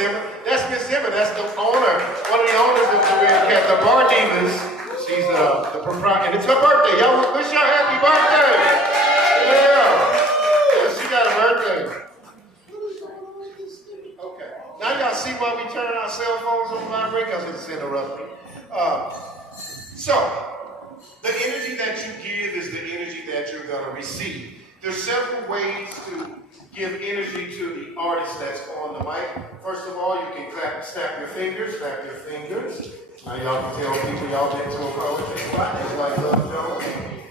Emma. That's Miss Emma. That's the owner, one of the owners of the Red Cat, the Bar Divas. She's the proprietor, and it's her birthday. Y'all wish y'all happy birthday. Yeah, she got a birthday. Okay. Now y'all see why we turn our cell phones on vibrate? Because it's interrupting. So, the energy that you give is the energy that you're going to receive. There's several ways to give energy to the artist that's on the mic. First of all, you can snap your fingers. Now y'all can tell people y'all been to a poetry spot. It's like Love Jones.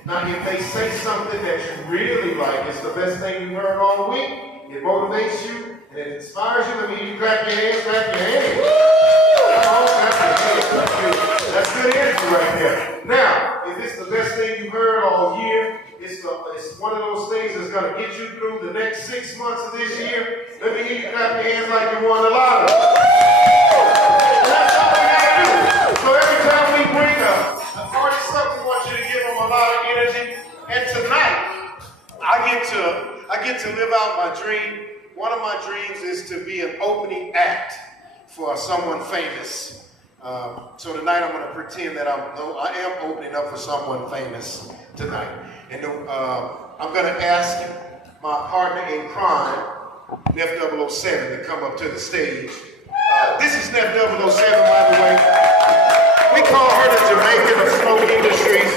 Now, if they say something that you really like, it's the best thing you heard all week, it motivates you, and it inspires you. Let me hear you clap your hands, clap your hands. Come on, clap your hands. That's good energy right there. Now, if it's the best thing you heard all year, it's one of those things that's going to get you through the next 6 months of this year. Let me hear you clap your hands like you won the lottery. That's all we got to do. So every time we bring an artist up, we want you to give them a lot of energy. And tonight, I get to live out my dream. One of my dreams is to be an opening act for someone famous. So tonight I'm going to pretend that I am opening up for someone famous tonight. And I'm going to ask my partner in crime, Neff 007, to come up to the stage. This is Neff 007, by the way. We call her the Jamaican of smoke industries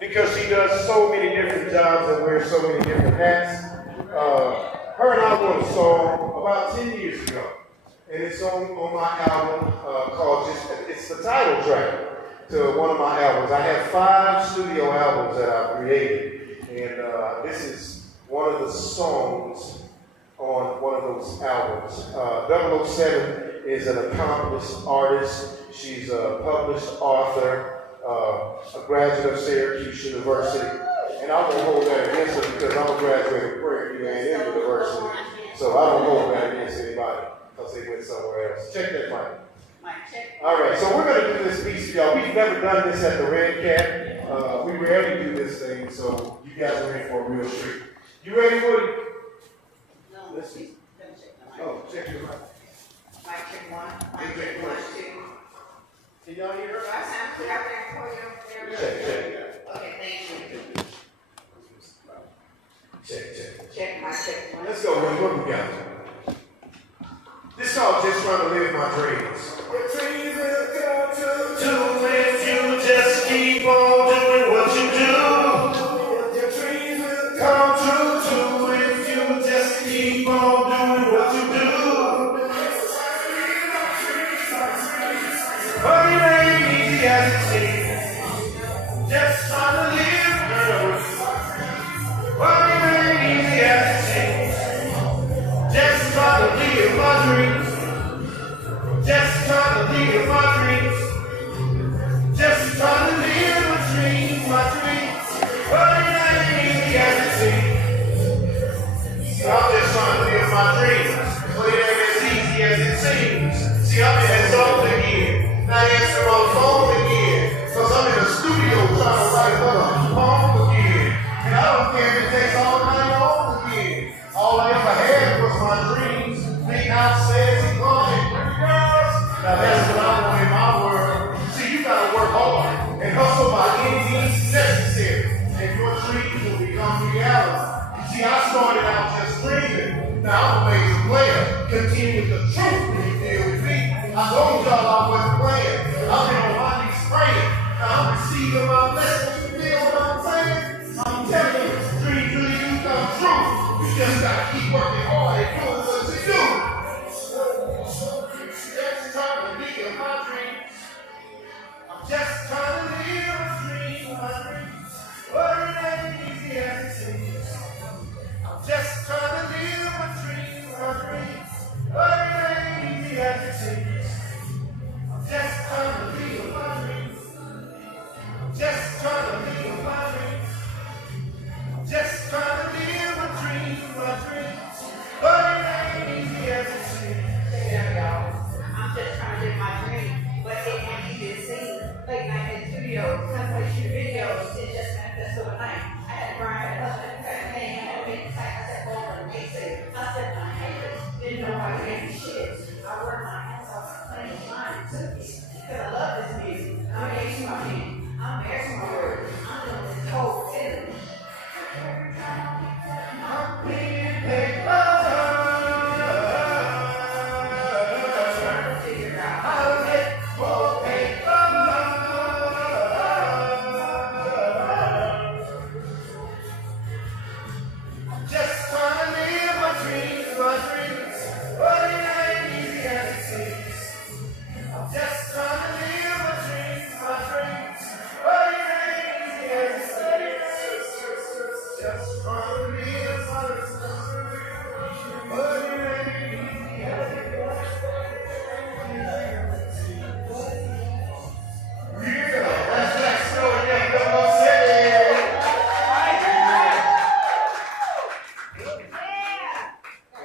because she does so many different jobs and wears so many different hats. Her and I wrote a song about 10 years ago. And it's on my album called it's the title track to one of my albums. I have 5 studio albums that I've created. And this is one of the songs on one of those albums. 007 is an accomplished artist. She's a published author, a graduate of Syracuse University. And I won't hold that against her because I'm a graduate of Prairie View A&M University. So I don't hold that against anybody. Because they went somewhere else. Check that mic. Mic check. All right, so we're going to do this piece for y'all. We've never done this at the Red Cat. We rarely do this thing, so you guys are in for a real treat. You ready, Woody? No, let's see. Let me check the mic. Oh, check your mic. Mic check 1. Mic Check check one. 1, 2. Can y'all hear Do her? I sound clear out there for you? Check. Okay, thank you. Check. Check mic check 1. Let's go, Woody. What we got? This song just trying to live my dreams. Your dreams will come true if you just keep on doing what you do. Your dreams will come true too if you just keep on doing what you do. But it ain't easy as it seems. Just trying to live, girl. But it ain't easy as it seems. Just trying to live my dreams. Just trying to live my dreams. Just trying to live my dreams, my dreams. But it ain't easy as it seems. See, I'm just trying to live my dreams. But it ain't as easy as it seems. See, I'm in that zone again. Not answering my phone again. Because I'm in the studio trying to write another poem again. And I don't care if it takes all night long again. All I ever had was my dreams. Being outstairs and going pretty girls. Now that's what I want in my world. See, you gotta work hard and hustle by any means necessary. And your dreams will become reality. See, I started out just dreaming. Now I'm a major player. Continue the truth when you deal with me. I told y'all I wasn't playing. I've been on my knees praying. Now I'm receiving my blessings. You feel what I'm saying? I'm telling you, dreams really do come true. You just gotta keep working hard and doing what you do. Just trying to live my dreams. I'm just trying to live my dreams. But it ain't easy as it seems. I'm just trying to live my dreams. But it ain't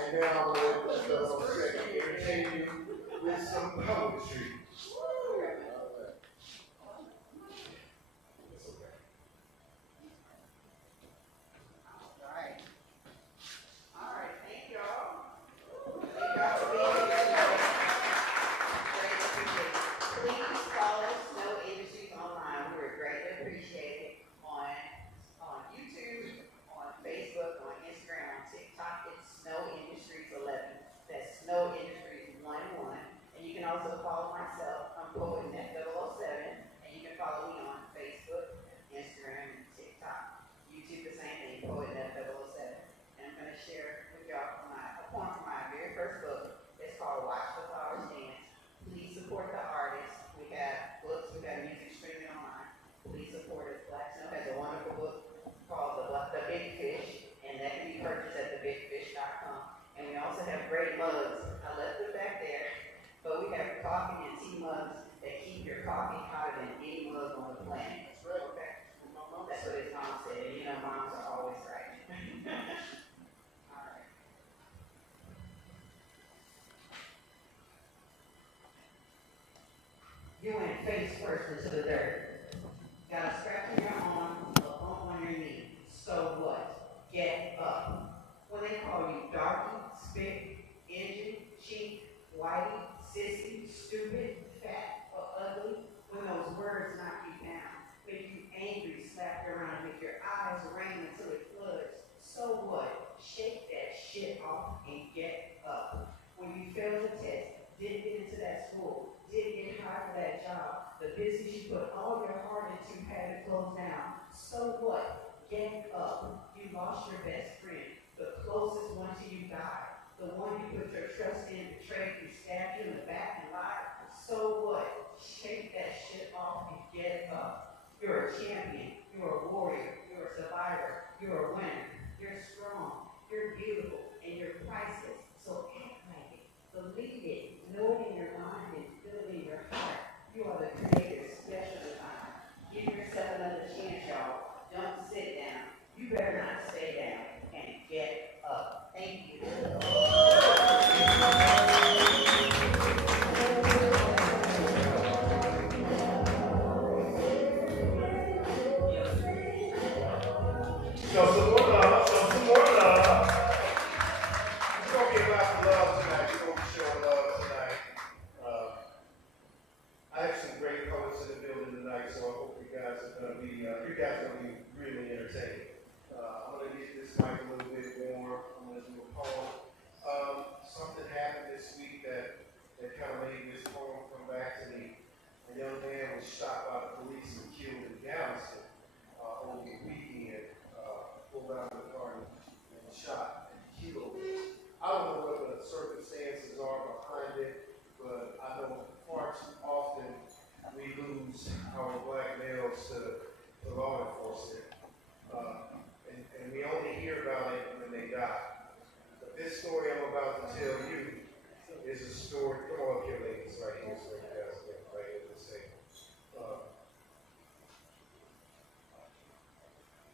And now I'm going to entertain you with some poetry. All right, thank y'all. Thank y'all for being here tonight. Greatly appreciate it. Please follow Snow Industries online. We're greatly appreciated on YouTube, on Facebook, on Instagram, on TikTok. It's Snow Industries 11. That's Snow Industries 11. And you can also follow myself. I'm Poet Net 007. And you can follow me on Facebook, Instagram, and TikTok. YouTube, the same thing, Poet Net 007. And I'm going to share with y'all a poem from my very first book. It's called Watch the Flowers Dance. Please support the artists. We have books, we have music streaming online. Please support us. Black Snow has a wonderful book called The Big Fish, and that can be purchased at thebigfish.com. And we also have great mugs. I left them back there, but we have coffee and tea mugs that keep your coffee hotter than any mug on the planet. That's right. Okay? That's what his mom said. And you know, moms are always right. All right. You went face first into the dirt. Got a scratch on your arm, a bump on your knee. So what? Get up. When they call you darky, spit, engine, cheap, whitey, sissy, stupid, fat, or ugly, when those words knock you down, make you angry, slap you around, make your eyes rain until it floods. So what? Shake that shit off and get up. When you fail the test, didn't get into that school, didn't get hired for that job, the business you put all your heart into had to close down. So what? Get up. You lost your best friend, the closest one to you died, the one you put your trust in, betrayed you, stabbed you in the back and lied. So what? Shake that shit off and get up. You're a champion, you're a warrior, you're a survivor, you're a winner, you're strong, you're beautiful, and you're priceless. So act like it, believe it, know it in your mind and feel it in your heart. You are the creator's special design. Give yourself another chance, y'all. Don't sit down. You better not stay down and get up. Thank you. So some more love, some more love. It's going to be about love tonight. We're going to be showing love tonight. I have some great poets in the building tonight, so I hope you guys are going to be really entertaining. I'm going to get this mic a little bit warm. I'm going to do a poem. Something happened this week that kind of made this poem come back to me. A young man was shot by the police and killed in Galveston over the weekend. Pulled out of the car and shot and killed. I don't know what the circumstances are behind it, but I know far too often we lose our black males to law enforcement. And we only hear about it when they die. But this story I'm about to tell you is a story. Come on up here, ladies, right here, so you guys get right here to say.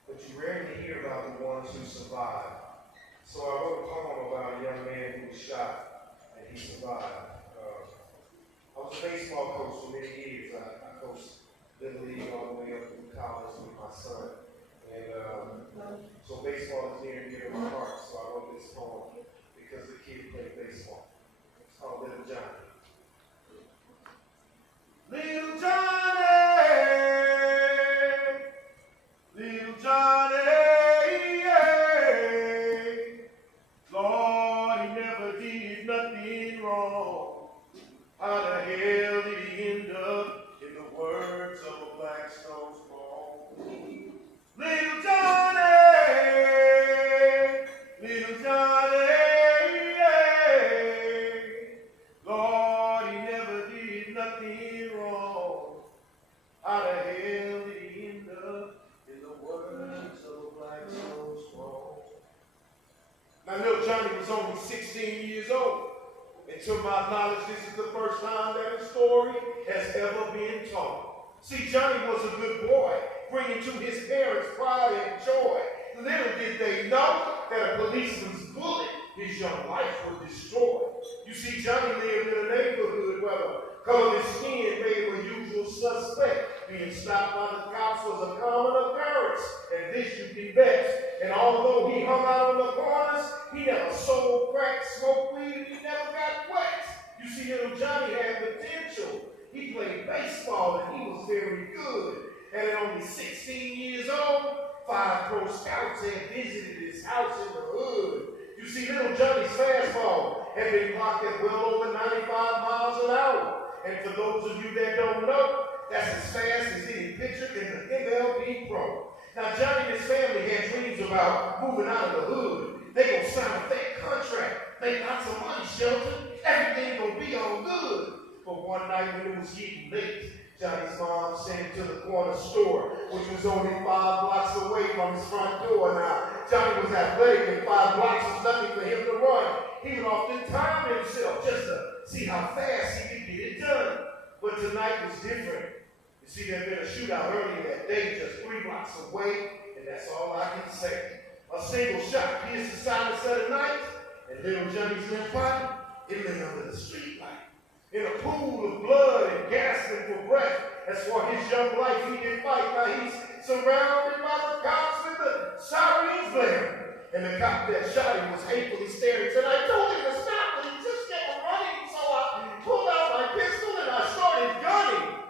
But you rarely hear about the ones who survive. So I wrote a poem about a young man who was shot and he survived. I was a baseball coach for many years. I coached Little League all the way up through college with my son. And so baseball is near and dear to my heart. So I wrote this poem because the kid played baseball. It's called Little Johnny. Little Johnny, Little Johnny, yeah. Lord, he never did nothing wrong. How the hell did he end up in the words of a Blackstone's poem? was only 16 years old. And to my knowledge, this is the first time that a story has ever been told. See, Johnny was a good boy, bringing to his parents pride and joy. Little did they know that a policeman's bullet, his young life would destroy. You see, Johnny lived in a neighborhood where the color of his skin made him a usual suspect. Being stopped by the cops was a common occurrence, and this you can bet. And although he hung out on the corners, he never sold crack, smoked weed, and he never got wet. You see, little Johnny had potential. He played baseball, and he was very good. And at only 16 years old, 5 Pro Scouts had visited his house in the hood. You see, little Johnny's fastball had been clocked at well over 95 miles an hour. And for those of you that don't know, that's as fast as any pitcher in the MLB Pro. Now, Johnny and his family had dreams about moving out of the hood. They gonna sign a fat contract, make lots of money, Shelton. Everything gonna be all good. But one night when it was getting late, Johnny's mom sent him to the corner store, which was only 5 blocks away from his front door. Now, Johnny was athletic, and 5 blocks was nothing for him to run. He would often time himself just to see how fast he could get it done. But tonight was different. You see, there had been a shootout earlier that day, just 3 blocks away, and that's all I can say. A single shot pierced the silence of the night, and little Johnny's left body, it lay under the streetlight. In a pool of blood and gasping for breath, as for his young life he did fight. Now he's surrounded by the cops with the sirens blaring. And the cop that shot him was hatefully staring. Said, I told him to stop, but he just kept running. So I pulled out my pistol and I started gunning.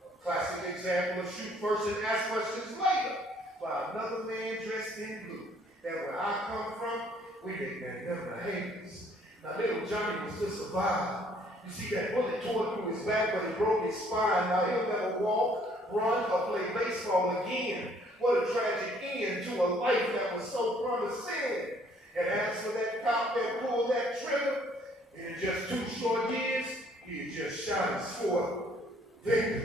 A classic example of shoot first and ask questions later by another man dressed in blue. That where I come from, we nicknamed them the haters. Now little Johnny was to survive. You see, that bullet tore through his back, but he broke his spine. Now he'll never walk, run, or play baseball again. What a tragic end to a life that was so promising. And as for that cop that pulled that trigger, in just 2 short years, he had just shot his 4th victim.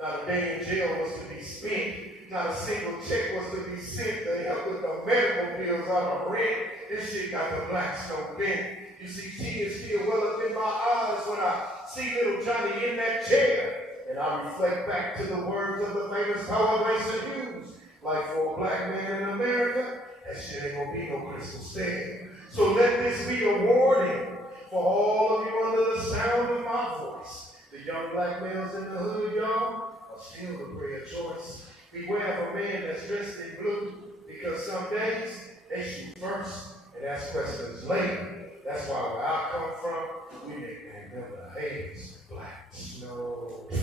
Not a day in jail was to be spent. Not a single check was to be sent to help with the medical bills out of rent. This shit got the Blackstone bent. You see, tears still well up in my eyes when I see little Johnny in that chair. And I reflect back to the words of the famous poet Langston Hughes. Like for a black man in America, that shit ain't gonna be no crystal stair. So let this be a warning for all of you under the sound of my voice. The young black males in the hood, y'all, are still the prayer choice. Beware of a man that's dressed in blue, because some days they shoot first and ask questions later. That's why where I come from, we nickname them the haters, Black Snow. All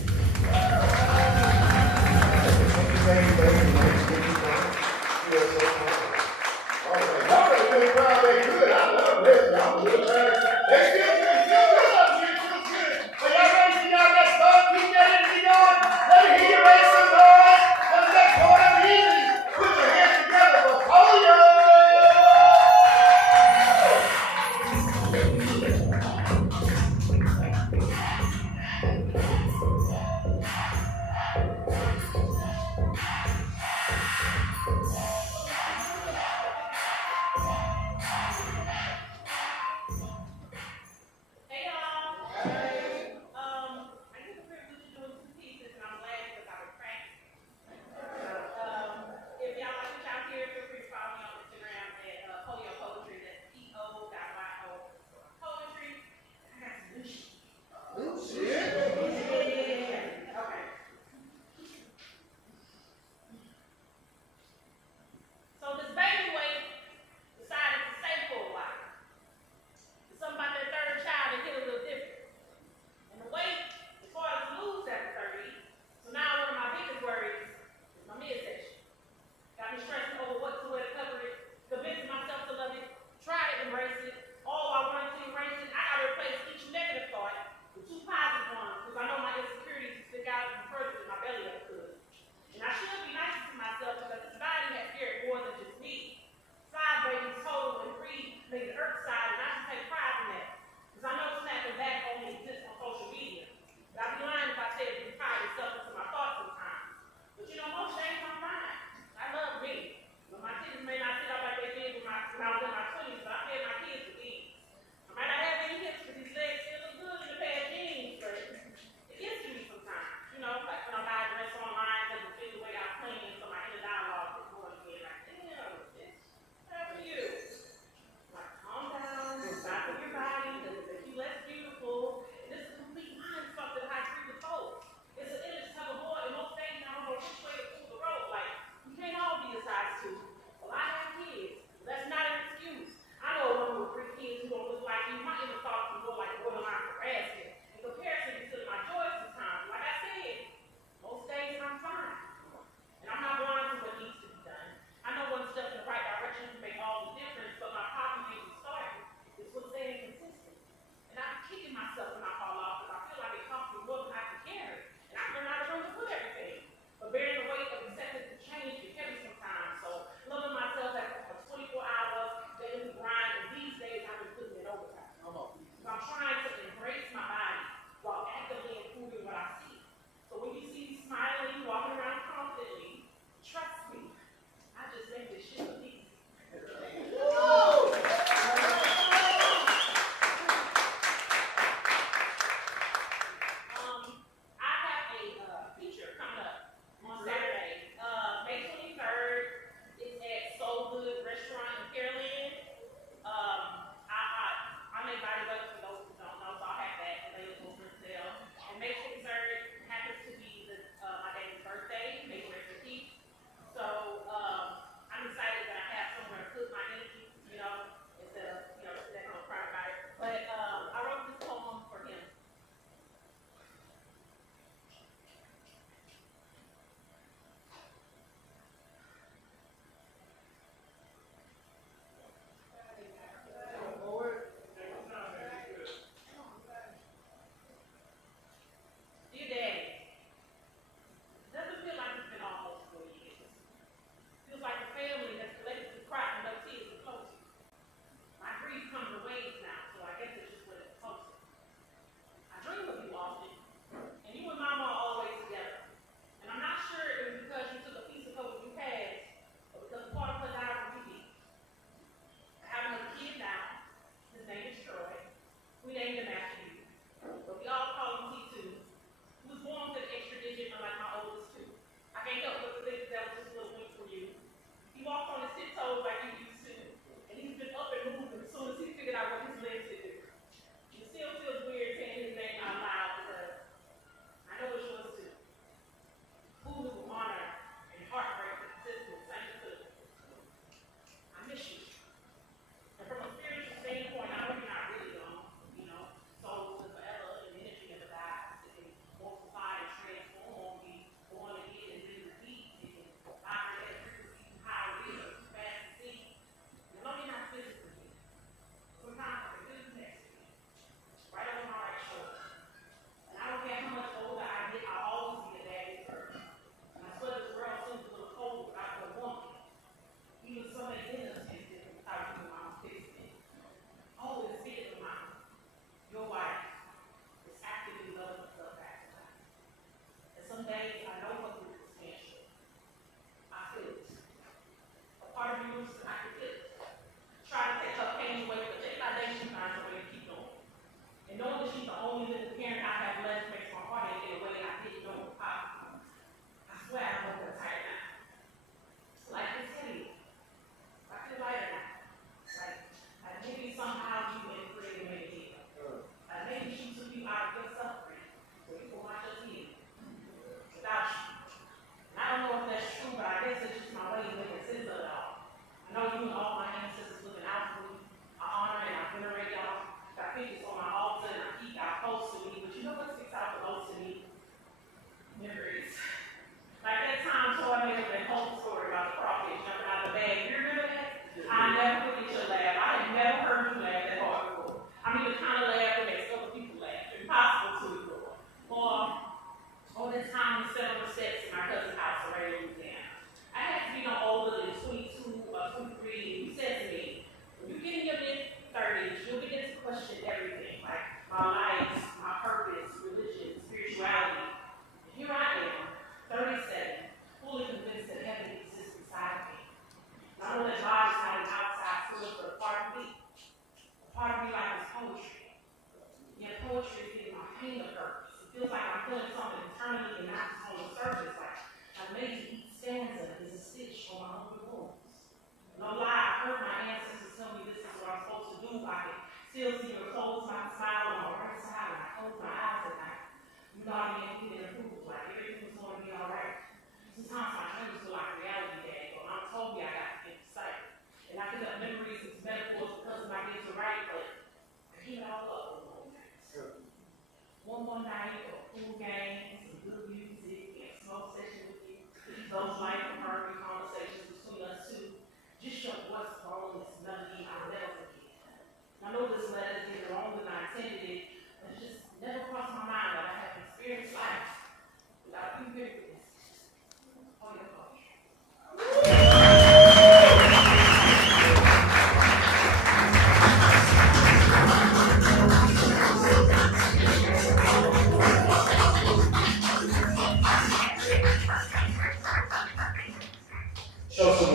right, y'all ready to make crowd that good? I love this. Y'all good, man. They feel good. Feel good up here. Feel good. So y'all ready for y'all next song? Keep that energy going. Let me hear you make some noise. Let's get corner easy. Put your hands together for Polio.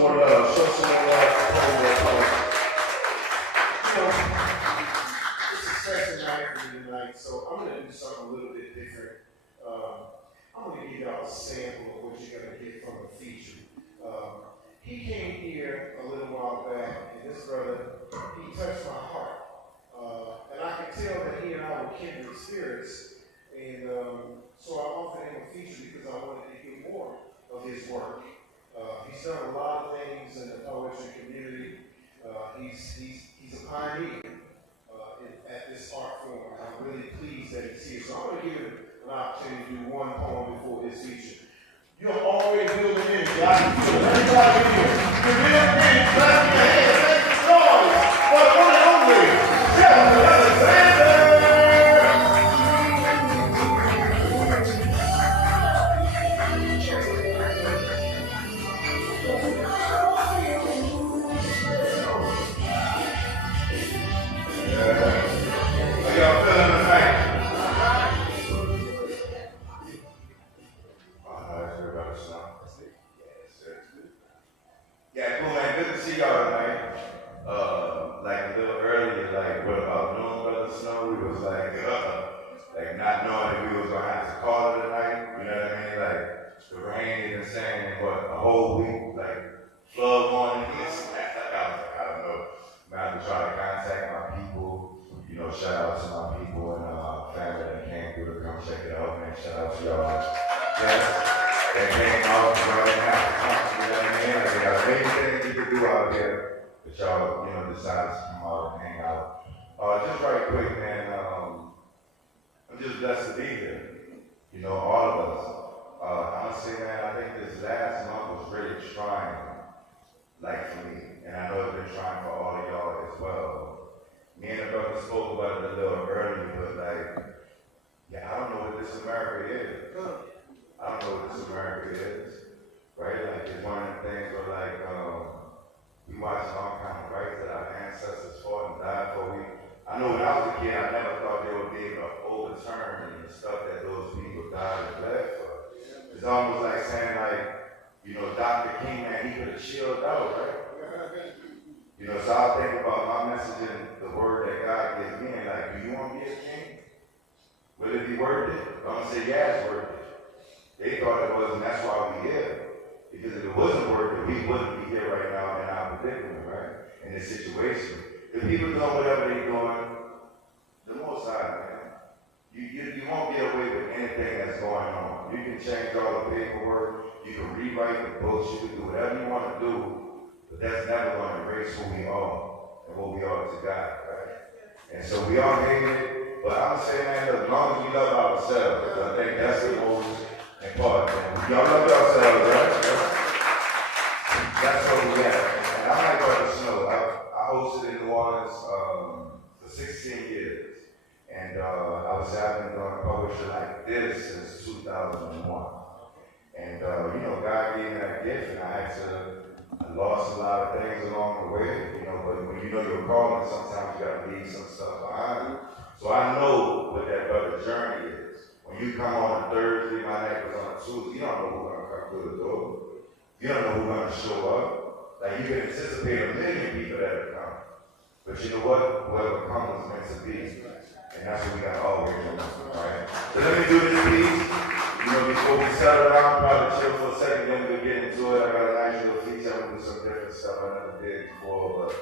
more love. Show some more love for Cole. You know, it's a special night for me tonight, so I'm going to do something a little bit different. I'm going to give y'all a sample of what you're going to get from the feature. He came here a little while back, and this brother, he touched my heart. And I could tell that he and I were kindred spirits. And so I offered him a feature because I wanted to hear more of his work. He's done a lot of things in the poetry community. He's a pioneer at this art form. I'm really pleased that he's here. So I'm going to give him an opportunity to do one poem before his feature. You're already building energy. I can feel it. Everybody in here. You're building energy. Clap your hands. Make some noise for the one and only Shelton Alexander. How y'all feeling tonight? Yeah, cool, man. Good to see y'all tonight. Like a little earlier, like what about noon, Brother Snow? We was like not knowing if we was gonna have to call it a night. You know what I mean? Like the rain even saying what a whole week, like flood warning. I was like, I don't know. I'm gonna have to try to contact my people. You know, shout out to my people and family that came through to come check it out, man. Shout out to y'all. Yes, that came out, y'all didn't have to come. You know what I mean? Like, they got many things you can do out there, but y'all, you know, decided to come out and hang out. Just right quick, man. I'm just blessed to be here. You know, all of us. Honestly, man, I think this last month was really trying, like for me, and I know it's been trying for all of y'all as well. Me and the brother spoke about it a little earlier, but like, yeah, I don't know what this America is. I don't know what this America is, right? Like, it's one of the things where like, we watched all kind of rights that our ancestors fought and died for. I know when I was a kid, I never thought they would be able to overturn the stuff that those people died and bled for. It's almost like saying like, you know, Dr. King, man, he could have chilled out, right? You know, so I was thinking about my message and the word that God gives me, and like, do you want to be a king? Will it be worth it? I'm going to say, yeah, it's worth it. They thought it was, and that's why we're here. Because if it wasn't worth it, we wouldn't be here right now in our predicament, right? In this situation. If people doing whatever they're doing, the Most High, man, you won't get away with anything that's going on. You can change all the paperwork, you can rewrite the books, you can do whatever you want to do, but that's never going to erase who we are and what we are to God, right? And so we all hate it, but I'm saying, man, as long as we love ourselves, I think that's the most important. Y'all love yourselves, right? That's what we got. And I'm like Brother Snow. I hosted in New Orleans for 16 years. And I was having done poetry like this since 2001. And you know, God gave me that gift, and I lost a lot of things along the way, you know, but when you know your calling, sometimes you gotta leave some stuff behind you. So I know what that brother journey is. When you come on a Thursday, my night was on a Tuesday, you don't know who's gonna come through the door. You don't know who's gonna show up. Like, you can anticipate a million people that'll come. But you know what? Whoever comes is meant to be. And that's what we got to always remember, right? So let me do this piece. You know, before we settle down, probably chill for a second, then we'll get into it. I got a nice little feature. I'm gonna do some different stuff I never did before,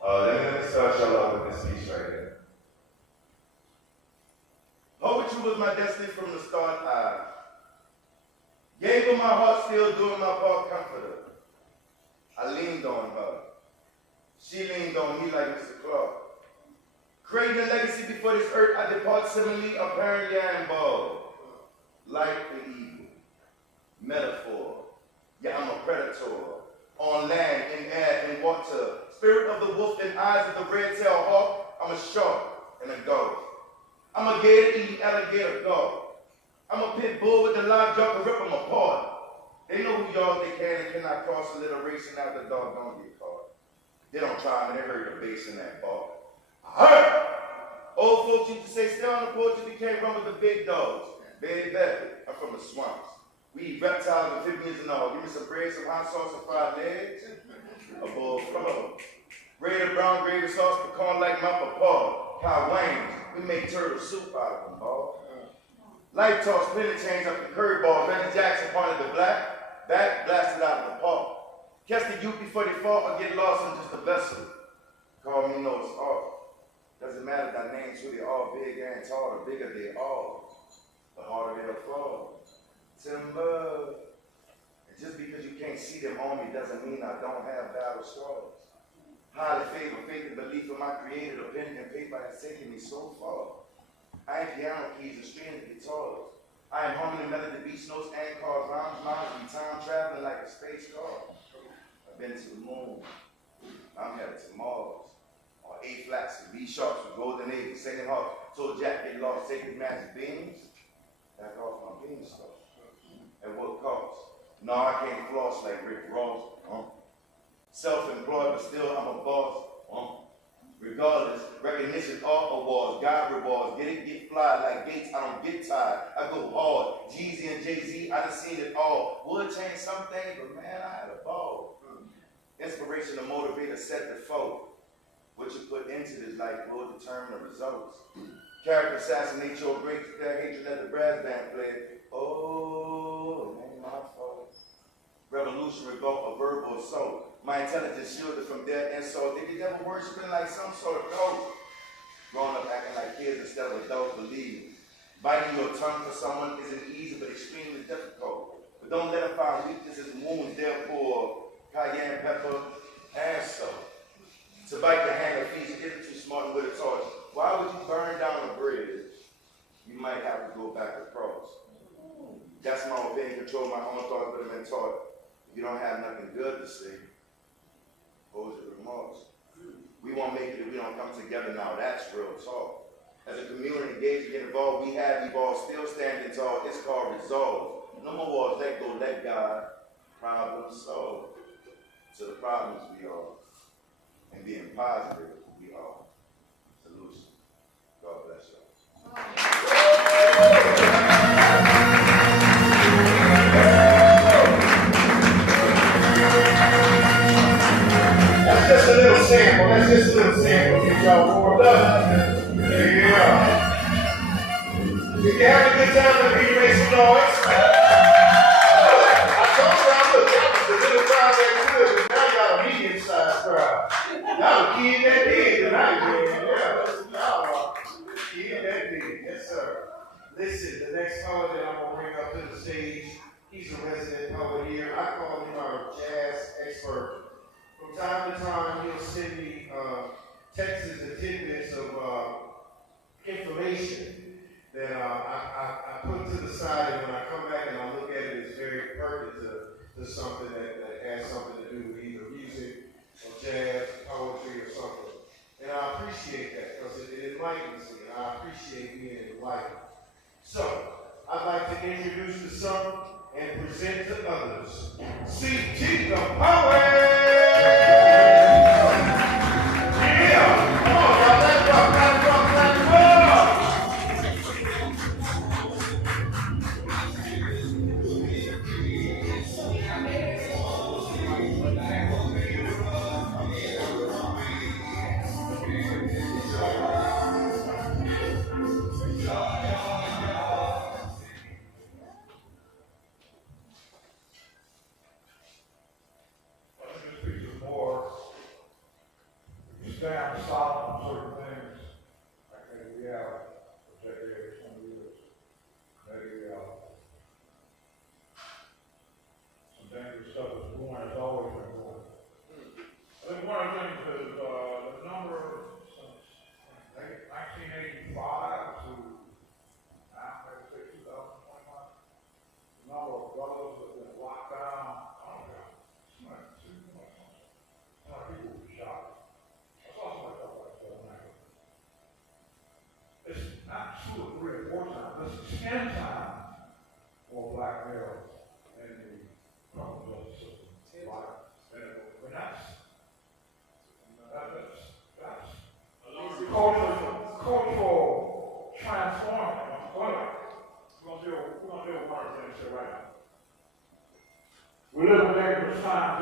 but let me start y'all off with this piece right here. Poetry was my destiny from the start. I gave her my heart, still doing my part, comforter. I leaned on her. She leaned on me like Mr. Clark. Creating a legacy before this earth, I depart similarly, apparently I am bald. Like the eagle. Metaphor. Yeah, I'm a predator. On land, in air, in water. Spirit of the wolf and eyes of the red-tailed hawk. I'm a shark and a ghost. I'm a gator eating alligator dog. I'm a pit bull with the live jaw to rip them apart. They know who y'all they can and cannot cross a little racing out the dog don't get caught. They don't try and they heard the bass in that bar. I heard! Old folks used to say, stay on the porch if you can't run with the big dogs. Baby, I'm from the swamps. We eat reptiles, amphibians, and all. Give me some bread, some hot sauce, and fried legs. A bowl of flour. Red or brown gravy sauce, pecan like my papa. Cow wings. We make turtle soup out of them, boy. Light toss, spinning chains up the curveball. Randy Jackson pointed the black. Back blasted out of the park. Catch the youth before they fall or get lost in just a vessel. Call me no, it's all. Doesn't matter their names, who they are, big and tall. The bigger they are, the harder they'll fall. Timber. And just because you can't see them on me doesn't mean I don't have battle scars. Highly favored faith and belief in my creator, the pen and paper has taken me so far. I ain't piano keys and string guitars. I am humming the melody beats, notes, and cars, rhymes, lines, and time traveling like a space car. I've been to the moon. I'm headed to Mars. On A flats and B sharps with golden eggs, singing hard. Told Jack get lost, taking magic beams. Back off my beanstalk. At what cost? No, I can't floss like Rick Ross. Self-employed, but still I'm a boss. Regardless, recognition, all awards, God rewards. Get it, get fly like Gates. I don't get tired. I go hard. Jeezy and Jay-Z, I done seen it all. Would change some things, but man, I had a ball. Inspiration to motivate or set the foe. What you put into this life will determine the results. Character assassinate your great their hatred that the brass band played. Oh, it ain't my fault. Revolution revolt a verbal assault. My intelligence shielded from death insult. If you never worshiping like some sort of dope. Growing up acting like kids instead of adults, believe. Biting your tongue for someone isn't easy but extremely difficult. But don't let them find weaknesses and wounds, therefore cayenne pepper and salt. To bite the hand of feast, get it too smart with a torch. Why would you burn down a bridge? You might have to go back across. That's my opinion, control my own thoughts, but I've been taught. If you don't have nothing good to say, hold your remorse. We won't make it if we don't come together now. That's real talk. As a community engaged, get involved, we have evolved, still standing tall. It's called resolve. No more walls, let go, let God. Problem solved. To the problems we are. And being positive, we are. Solution. God bless you. That's just a little sample. That's just a little sample. Get y'all warmed up. Yeah. If you have a good time, then you make some noise. I told you that was a little crowd that good, but now y'all a medium-sized crowd. Y'all a kid that big tonight, man. Yeah. Y'all a kid that big. Yes, sir. Listen, the next poet that I'm going to bring up to the stage, he's a resident poet here. I call him our jazz expert. From time to time, he'll send me texts and tidbits of information that I put to the side, and when I come back and I look at it, it's very pertinent to something that has something to do with either music or jazz, poetry, or something. And I appreciate that because it enlightens me, and I appreciate being enlightened. So, I'd like to introduce the son and present to others, C.T. the Poet! Yeah! Come on, y'all, let's rock, let's rock, let's rock! Down south on certain things, like maybe particularly some years, maybe some dangerous stuff is born, it's always been born. I think one of the things is the number since 1985 to now, maybe say 2021, the number of brothers that have been locked down, I don't know, it's like 2 months. People were shot. I saw something like that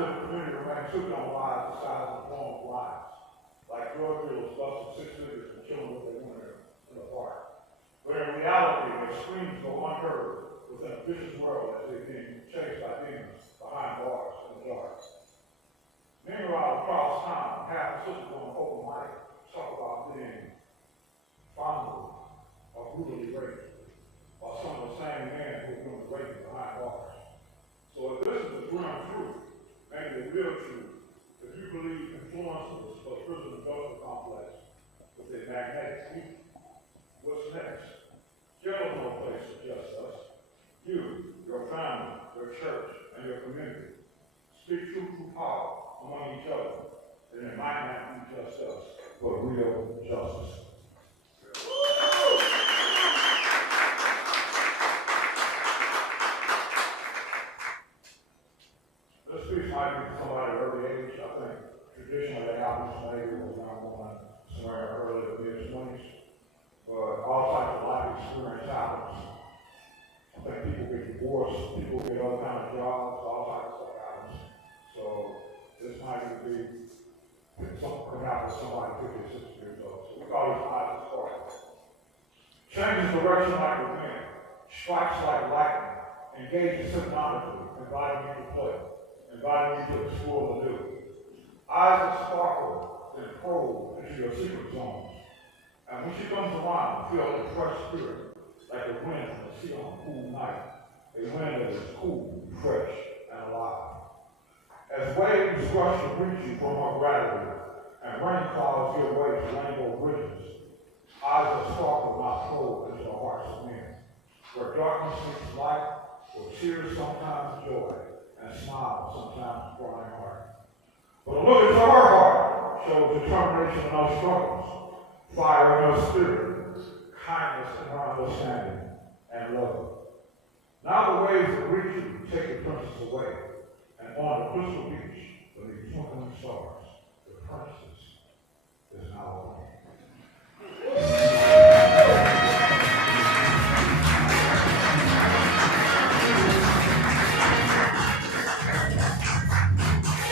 to the community remains hooked on lies the size of the form of lies. Like drug dealers busting 6 figures and killing what they want in the park. But in reality, their screams go unheard within a vicious world as they're being chased by demons behind bars in the dark. Meanwhile, across town, half the sisters on the open mic talk about being fondled or brutally raped, while some of the same men who are doing the raping behind bars. So if this is the grim truth, maybe the real truth, if you believe influences of prison industrial complex with their magnetic feet, what's next? Jail is no place for just us. You, your family, your church, and your community. Speak truth through power among each other, and it might not be just us, but real justice. This speech might be for somebody at an early age. I think traditionally that happens maybe when I'm born somewhere early to mid-20s. But all types of life experience happens. I think people get divorced, people get other kind of jobs, all types of stuff happens. So this might be something could happen to somebody 50 or 60 years old. So we call these lives a story. Changes direction like the wind, strikes like lightning, engages hypnotically, inviting you to play, inviting you to explore the new. Eyes that sparkle and probe into your secret zones. And when she comes around, feel a fresh spirit, like the wind from the sea on a cool night. A wind that is cool, fresh, and alive. As waves rush to reach you from her gravity, and rain clouds give way to rainbow bridges, eyes that sparkle not probe into the hearts of men, where darkness meets light, where tears sometimes joy, and smiles sometimes crying heart. But a look into her heart shows determination in our struggles, fire in her spirit, kindness in her understanding, and love. Now the waves that reach you take the princess away, and on the crystal beach, beneath twinkling stars, the princess is now alone.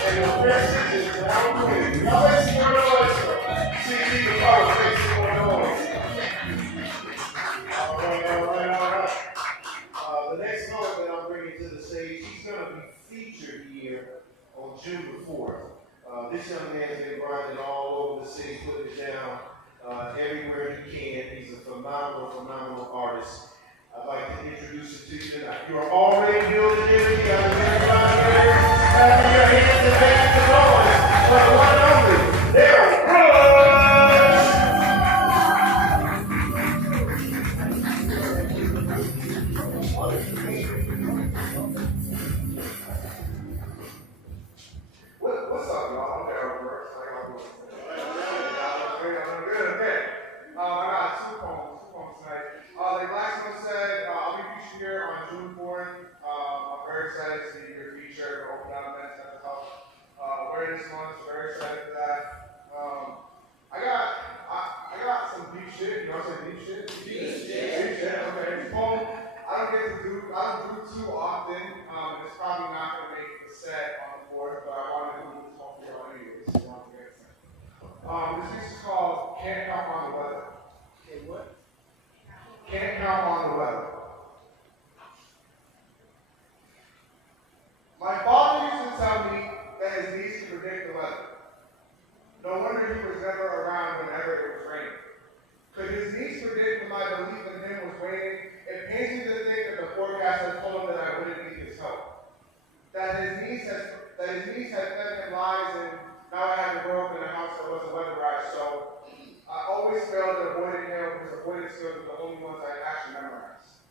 And the princess is now winning. Now let's see what noise. See the power, let's see what noise. All right. The next poet that I'm bringing to the stage, he's going to be featured here on June the 4th. This young man has been grinding all over the city, putting it down everywhere he can. He's a phenomenal artist. I'd like to introduce him to you. You're already building energy. I mean, everybody here, clapping your hands and making the noise. But the one only, Daryl Rush. What's up, y'all? I'm Daryl Rush. How y'all doing? I'm good. Okay. I got two poems tonight. Like Blackstone said, I'll be featured here on June 4th. I'm very excited to see your feature open up events at the house. We're this month, very excited for that. I got some deep shit. You know what I'm saying? Deep shit? Deep shit. Okay. This poem I don't do too often. It's probably not gonna make the set on the 4th, but I wanted to do this poem for y'all anyways. This piece is called Can't Count on the Weather. Okay, what? Can't count on the weather. My father used to tell me that his niece could predict the weather. No wonder he was never around whenever it was raining. Could his niece predict when my belief in him was waning? It pains me to think that the forecaster told him that I wouldn't need his help. That his niece had fed him lies, and now I had to grow up in a house that wasn't weatherized, so I always failed at avoiding him because avoidance skills were the only ones I actually memorized.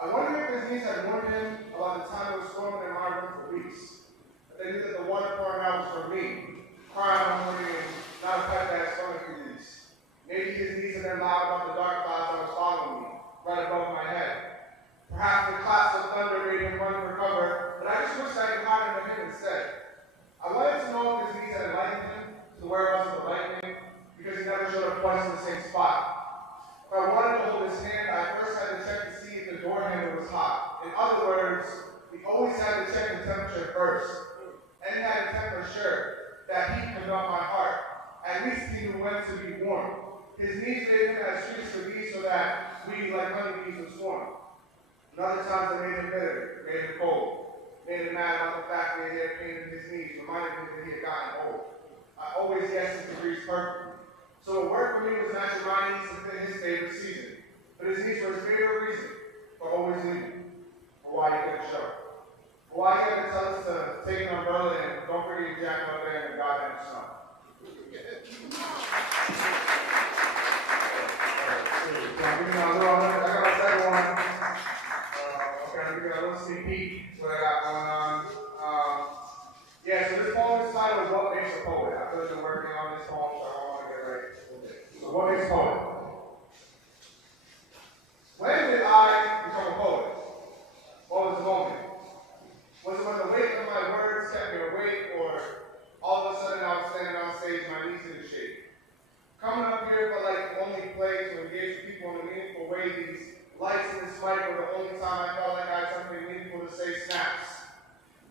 I wonder if his niece had warned him about the time it was storming in my room for weeks. That they knew that the water pouring out was for me, crying one morning and not a pipe that had stomach release. Maybe his niece had been loud about the dark clouds that was following me, right above my head. Perhaps the claps of thunder made him run for cover, but I just wish I could hide under him instead. I wanted to know if his niece had enlightened him to the whereabouts of the lightning, because he never showed up twice in the same spot. If I wanted to hold his hand, I first had to check to see if the door handle was hot. In other words, we always had to check the temperature first. And it had meant to be warm. His knees made him as streets to be so that we, like honeybees, would swarm. And other times I made him bitter, made him cold, made him mad about the fact that he had pain in his knees, reminded him that he had gotten old. I always guessed his degrees perfectly. So what worked for me was matching my needs to fit his favorite season. But his needs were his favorite reason for always leaving, for why he couldn't show. For why he had to tell us to take an umbrella and don't forget your jacket over there in the goddamn snow. I got my second one. Okay, we got a little sneak peek. What I got going on. Yeah, so this poem is titled What Makes a Poet. I've been working on this poem, so I don't want to get ready. So what makes a poet? When did I become a poet? What was the moment? Was it when the weight of my words kept me awake, or all of a sudden I was standing on stage, my knees in the shade? Coming up here felt like the only place to engage with people in a meaningful way. These lights in this mic were the only time I felt like I had something meaningful to say. Snaps.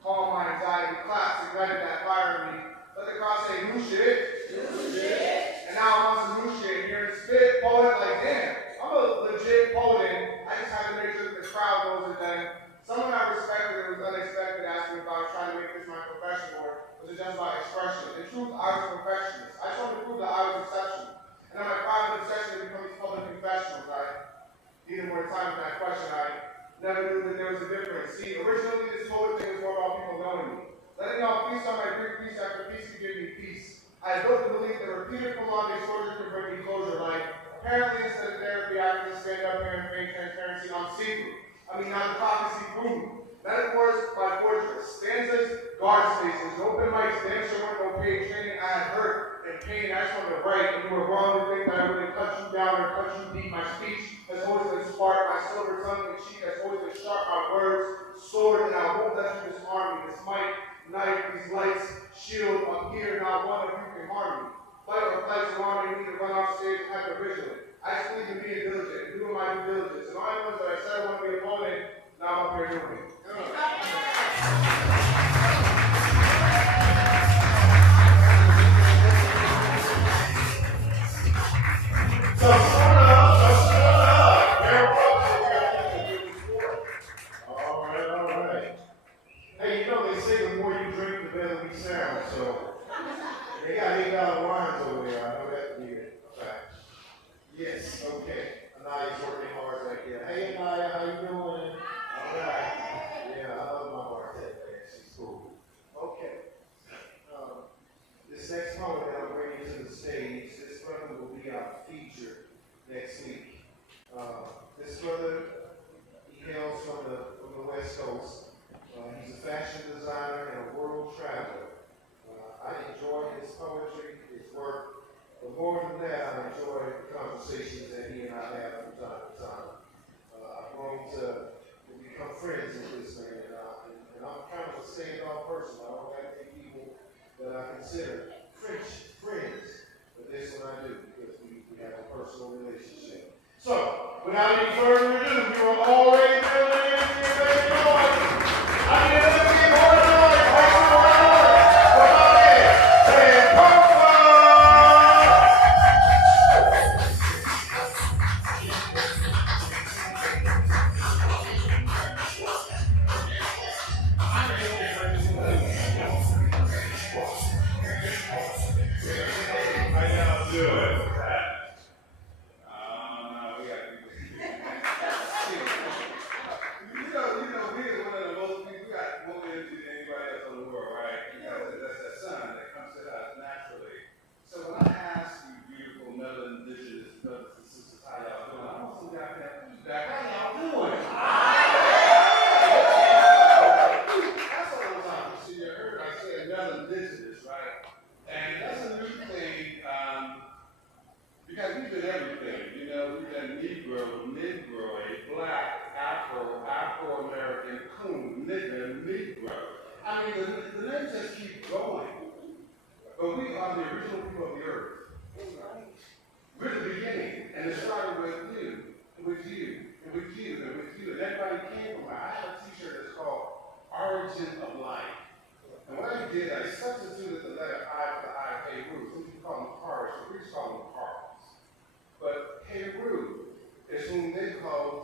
Calm my anxiety, claps, ignited that fire in me. Let the crowd say, new shit. New shit. And now I'm on some new shit. Hearing spit, poet, like, damn, I'm a legit poet. I just had to make sure that the crowd knows it then. Someone I respected, it was unexpected, asked me if I was trying to make this my profession or was it just my expression. In truth, I was a perfectionist. I just wanted to prove that I was exceptional. And then my private obsession became these public confessionals. I needed more time for that question. I never knew that there was a difference. See, originally this whole thing was more about people knowing me. Letting y'all feast on my Greek piece after piece to give me peace. I built the belief that repeated prolonged exposure could bring me closure. Like, apparently instead of therapy, I can just stand up here and feign transparency on secret. I mean, not the prophecy proven. Metaphors by fortress, stanzas, guard spaces, open mics, damn sure weren't no paid training. I had hurt and pain. I just wanted to write, and you were wrong to think that I wouldn't cut you down or cut you deep. My speech has always been spark. My silver tongue and cheek has always been sharp. My words, sword, and I won't let you disarm me. This mic, knife, these lights, shield, I'm here. Not one of you can harm me. Fight or flight, alarming me to run off stage and hyper-vigilant. I just believe in being diligent and doing my due diligence. And all the ones that I said I want to be a poet, now I'm up here doing it. So, all right. Hey, you know they say the more you drink, the better we sound. So they got $8 wines over there. I know that to be a fact. Yes. Okay. Anaya's working hard right there. Hey, Anaya, how you doing? All right. Yeah, I love my bartender. She's cool. Okay. This next poem that I'm bringing to the stage, this brother will be our feature next week. This brother, he hails from the West Coast. He's a fashion designer and a world traveler. I enjoy his poetry, his work, but more than that, I enjoy the conversations that he and I have from time to time. I've grown to become friends with this man, and I'm kind of a stand-off person. I don't have any people that I consider friends, but this one I do, because we have a personal relationship. So, without any further ado, you are already feeling it, make noise. I need a little bit more noise, make some more noise. Come on in, say Papa!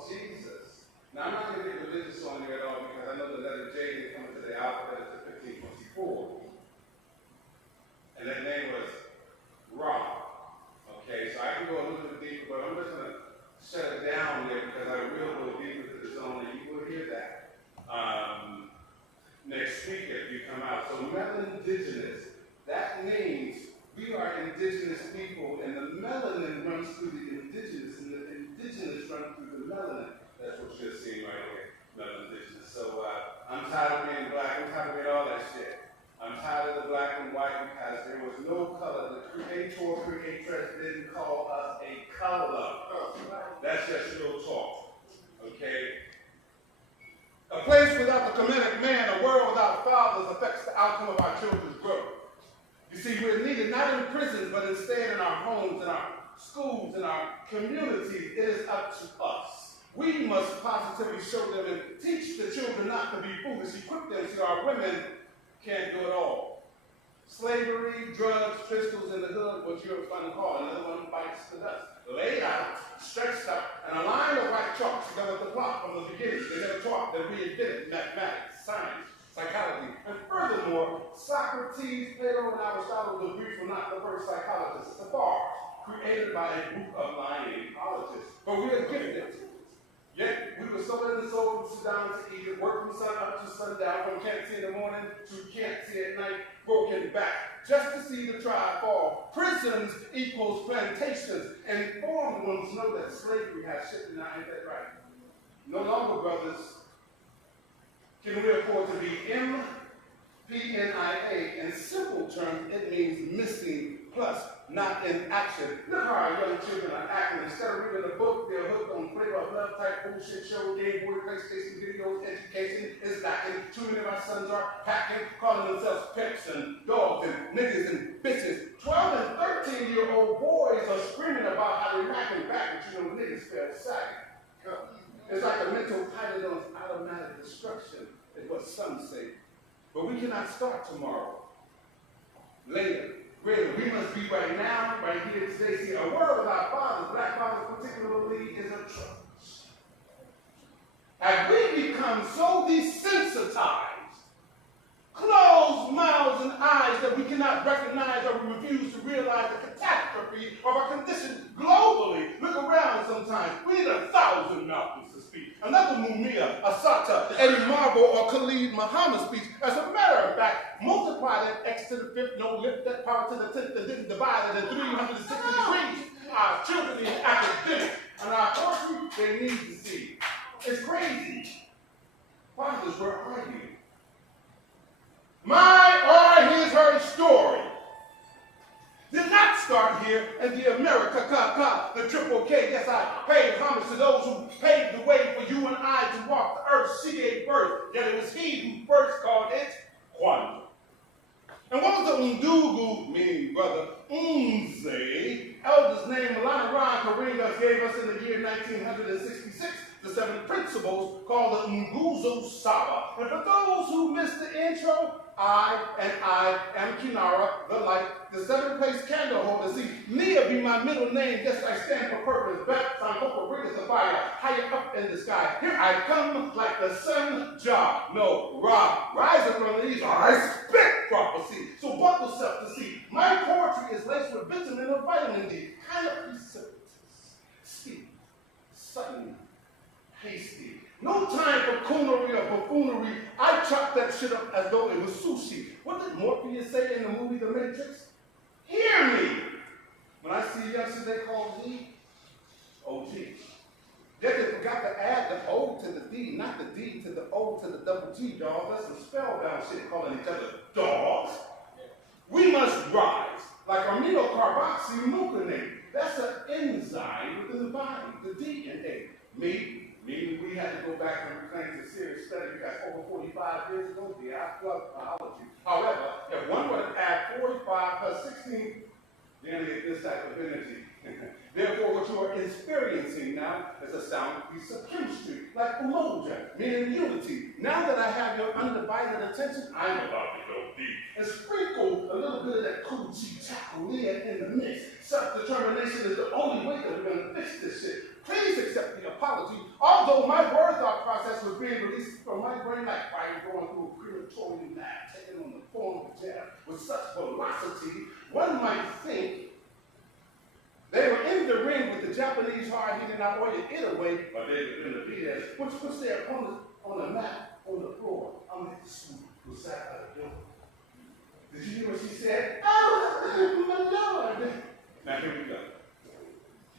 called Jesus. Now, I'm not going to get religious on you at all because I know the letter J is coming to the alphabet to 1524. And that name was Ra. Okay, so I can go a little bit deeper, but I'm just going to shut it down there because I will go deeper to the zone and you will hear that next week if you come out. So melan-indigenous, that means we are indigenous people, and the melanin runs through the indigenous, and the indigenous run through the melanin. That's what you're seeing right here, melan-indigenous. So I'm tired of being black. I'm tired of being all that shit. I'm tired of the black and white because there was no color. The creatress didn't call us a color. That's just real talk. Okay? A place without the Kemetic man, a world without fathers affects the outcome of our children's growth. You see, we're needed not in prisons, but instead in our homes, in our schools, in our communities. It is up to us. We must positively show them and teach the children not to be foolish, equip them so our women can't do it all. Slavery, drugs, pistols in the hood, what you're fun to call, another one bites the dust. Laid out, stretched out, and a line of white chalk together the plot from the beginning. They never taught, they reinvented mathematics, science, psychology, and furthermore, Socrates, Plato, and Aristotle the Greeks were not the first psychologists. The bars, created by a group of lying ecologists. But we are gifted. Yet we were sold and sold from Sudan to Egypt, work from sun up to sundown, from can't see in the morning to can't see at night, broken back, just to see the tribe fall. Prisons equals plantations, and informed ones know that slavery has shifted. Now, ain't that right? No longer, brothers, can we afford to be MPNIA. In simple terms, it means missing plus not in action. Look how our young children are acting. Instead of reading a book, they're hooked on flavor of love type bullshit show, Game Boy, PlayStation videos, education is lacking. Too many of our sons are packing, calling themselves pimps and dogs and niggas and bitches. 12 and 13-year-old boys are screaming about how they're knocking back, but you know niggas fell saggy. It's like a mental pilot on automatic destruction, is what some say. But we cannot start tomorrow. Later. Really, we must be right now, right here today. See, a world without fathers, black fathers particularly, is a trust. Have we become so desensitized, closed mouths and eyes that we cannot recognize or refuse to realize the catastrophe of our condition globally? Look around sometimes. We need 1,000 mouths to speak. Another Mumia, Asata, Eddie Marble, or Khalid Muhammad speech. As a matter of fact, multiply that x to the fifth, no, lift that power to the 10th, and then divide it in 360 degrees. Our children need academics, and our poetry, they need to see. It's crazy. Fathers, where are you? My or his, her story did not start here in the America, the Triple K. Yes, I paid homage to those who paved the way for you and I to walk the earth. She gave birth, yet it was he who first called it Kwanda. And what was the Undugu meaning, brother? Unze, elders named Malana Ron Karingas gave us in the year 1966 the 7 principles called the Nguzo Saba. And for those who missed the intro, I am Kinara, the light, the 7-place candle holder. See, Nia be my middle name, yes, I stand for purpose. Beth, Sankopa, bring us the fire, higher up in the sky. Here I come like the sun, Jah, no, Ra, rising from the east, I spit prophecy. So buckle yourself to see. My poetry is laced with vitamin and vitamin D, kind of precipitous, steep, sudden, hasty. No time for coonery or buffoonery. I chopped that shit up as though it was sushi. What did Morpheus say in the movie The Matrix? Hear me! When I see yesterday called G, OG. Yet they forgot to add the O to the D, not the D to the O to the double G, dog. That's some spellbound shit calling each other dogs. We must rise like aminocarboxymucinate. That's an enzyme within the body, the DNA. Meaning we had to go back and reclaim the serious study because over 45 years ago, I love biology. However, if one were to add 45 plus 16, then you get this type of energy. Therefore, what you are experiencing now is a sound piece of chemistry, like umoja, meaning unity. Now that I have your undivided attention, I'm about to go deep and sprinkle a little bit of that coochie chocolate in the mix. Self-determination conversation is the only way that we're going to fix this shit. Please accept the apology. Although my word thought process was being released from my brain like fire going through a crematorium lab, taken on the form of jab with such velocity, one might think they were in the ring with the Japanese hard-hitting Naoya Inoue, or David Benavidez, which puts their opponent on the mat, on the floor. I'm at the swoop, who sat by the door. Did you hear what she said? Oh, my Lord. Now here we go.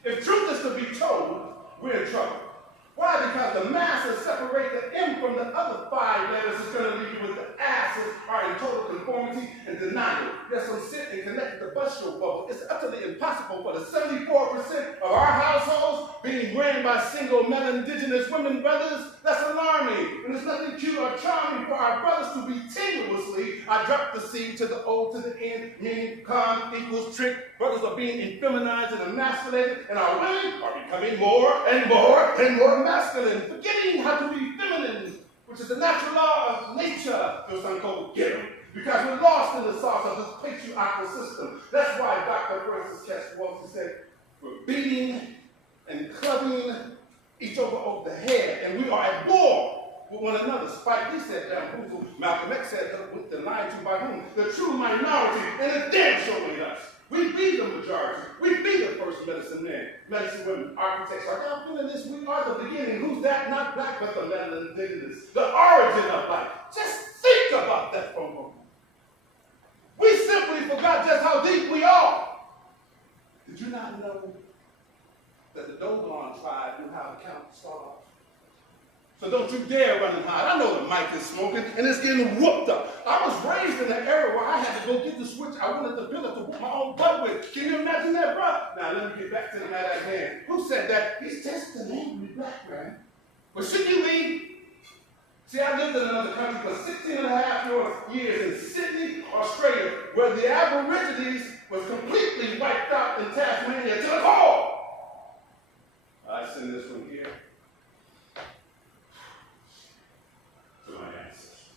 If truth is to be told, we're in trouble. Why? Because the masses separate the M from the other 5 letters is going to leave you with the asses are in total conformity and denial. There's some sit and connect the bus show bubble. It's utterly impossible for the 74% of our households being ran by single male-indigenous women brothers. That's alarming. And there's nothing cute or charming for our brothers to be tenuously, I drop the C to the O to the N, meaning con equals trick. Brothers are being effeminized and emasculated, and our women are becoming more and more and more masculine, forgetting how to be feminine, which is the natural law of nature. Feels unquote, get 'em. Because we're lost in the sauce of this patriarchal system. That's why Dr. Francis Kessler said, we're beating and clubbing each other over the head, and we are at war with one another. Spike Lee said bamboozle. Malcolm X said with the lied to by whom? The true minority, and it's damn sure ain't us. We be the majority. We be the first medicine men, medicine women, architects. Are y'all feeling this? We are the beginning. Who's that? Not black, but the melanin indigenous. The origin of life. Just think about that for a moment. We simply forgot just how deep we are. Did you not know that the Dogon tribe knew how to count the stars? So don't you dare run and hide. I know the mic is smoking and it's getting whooped up. I was raised in an era where I had to go get the switch I wanted the pillar to whoop my own butt with. Can you imagine that, bro? Now let me get back to the matter at hand. Who said that? He's just an angry black man. But should you leave? See, I lived in another country for 16 and a half years in Sydney, Australia, where the Aborigines was completely wiped out in Tasmania to the core. I send this from here to my ancestors.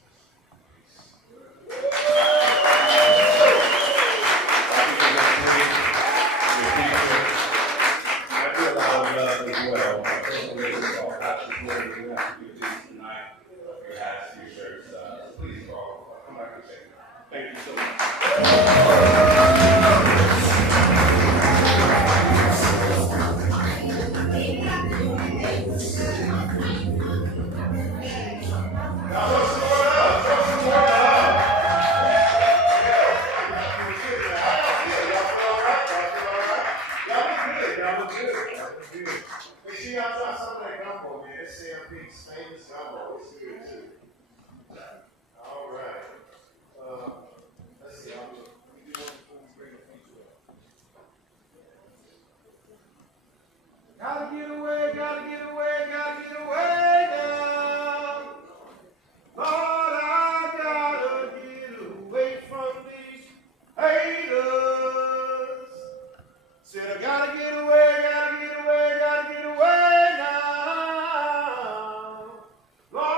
I feel a lot of love as well. Perhaps t-shirts, please come back and check it out. Thank you so much. Gotta get away, gotta get away, gotta get away now. Lord, I gotta get away from these haters. Said I gotta get away, gotta get away, gotta get away now. Lord, I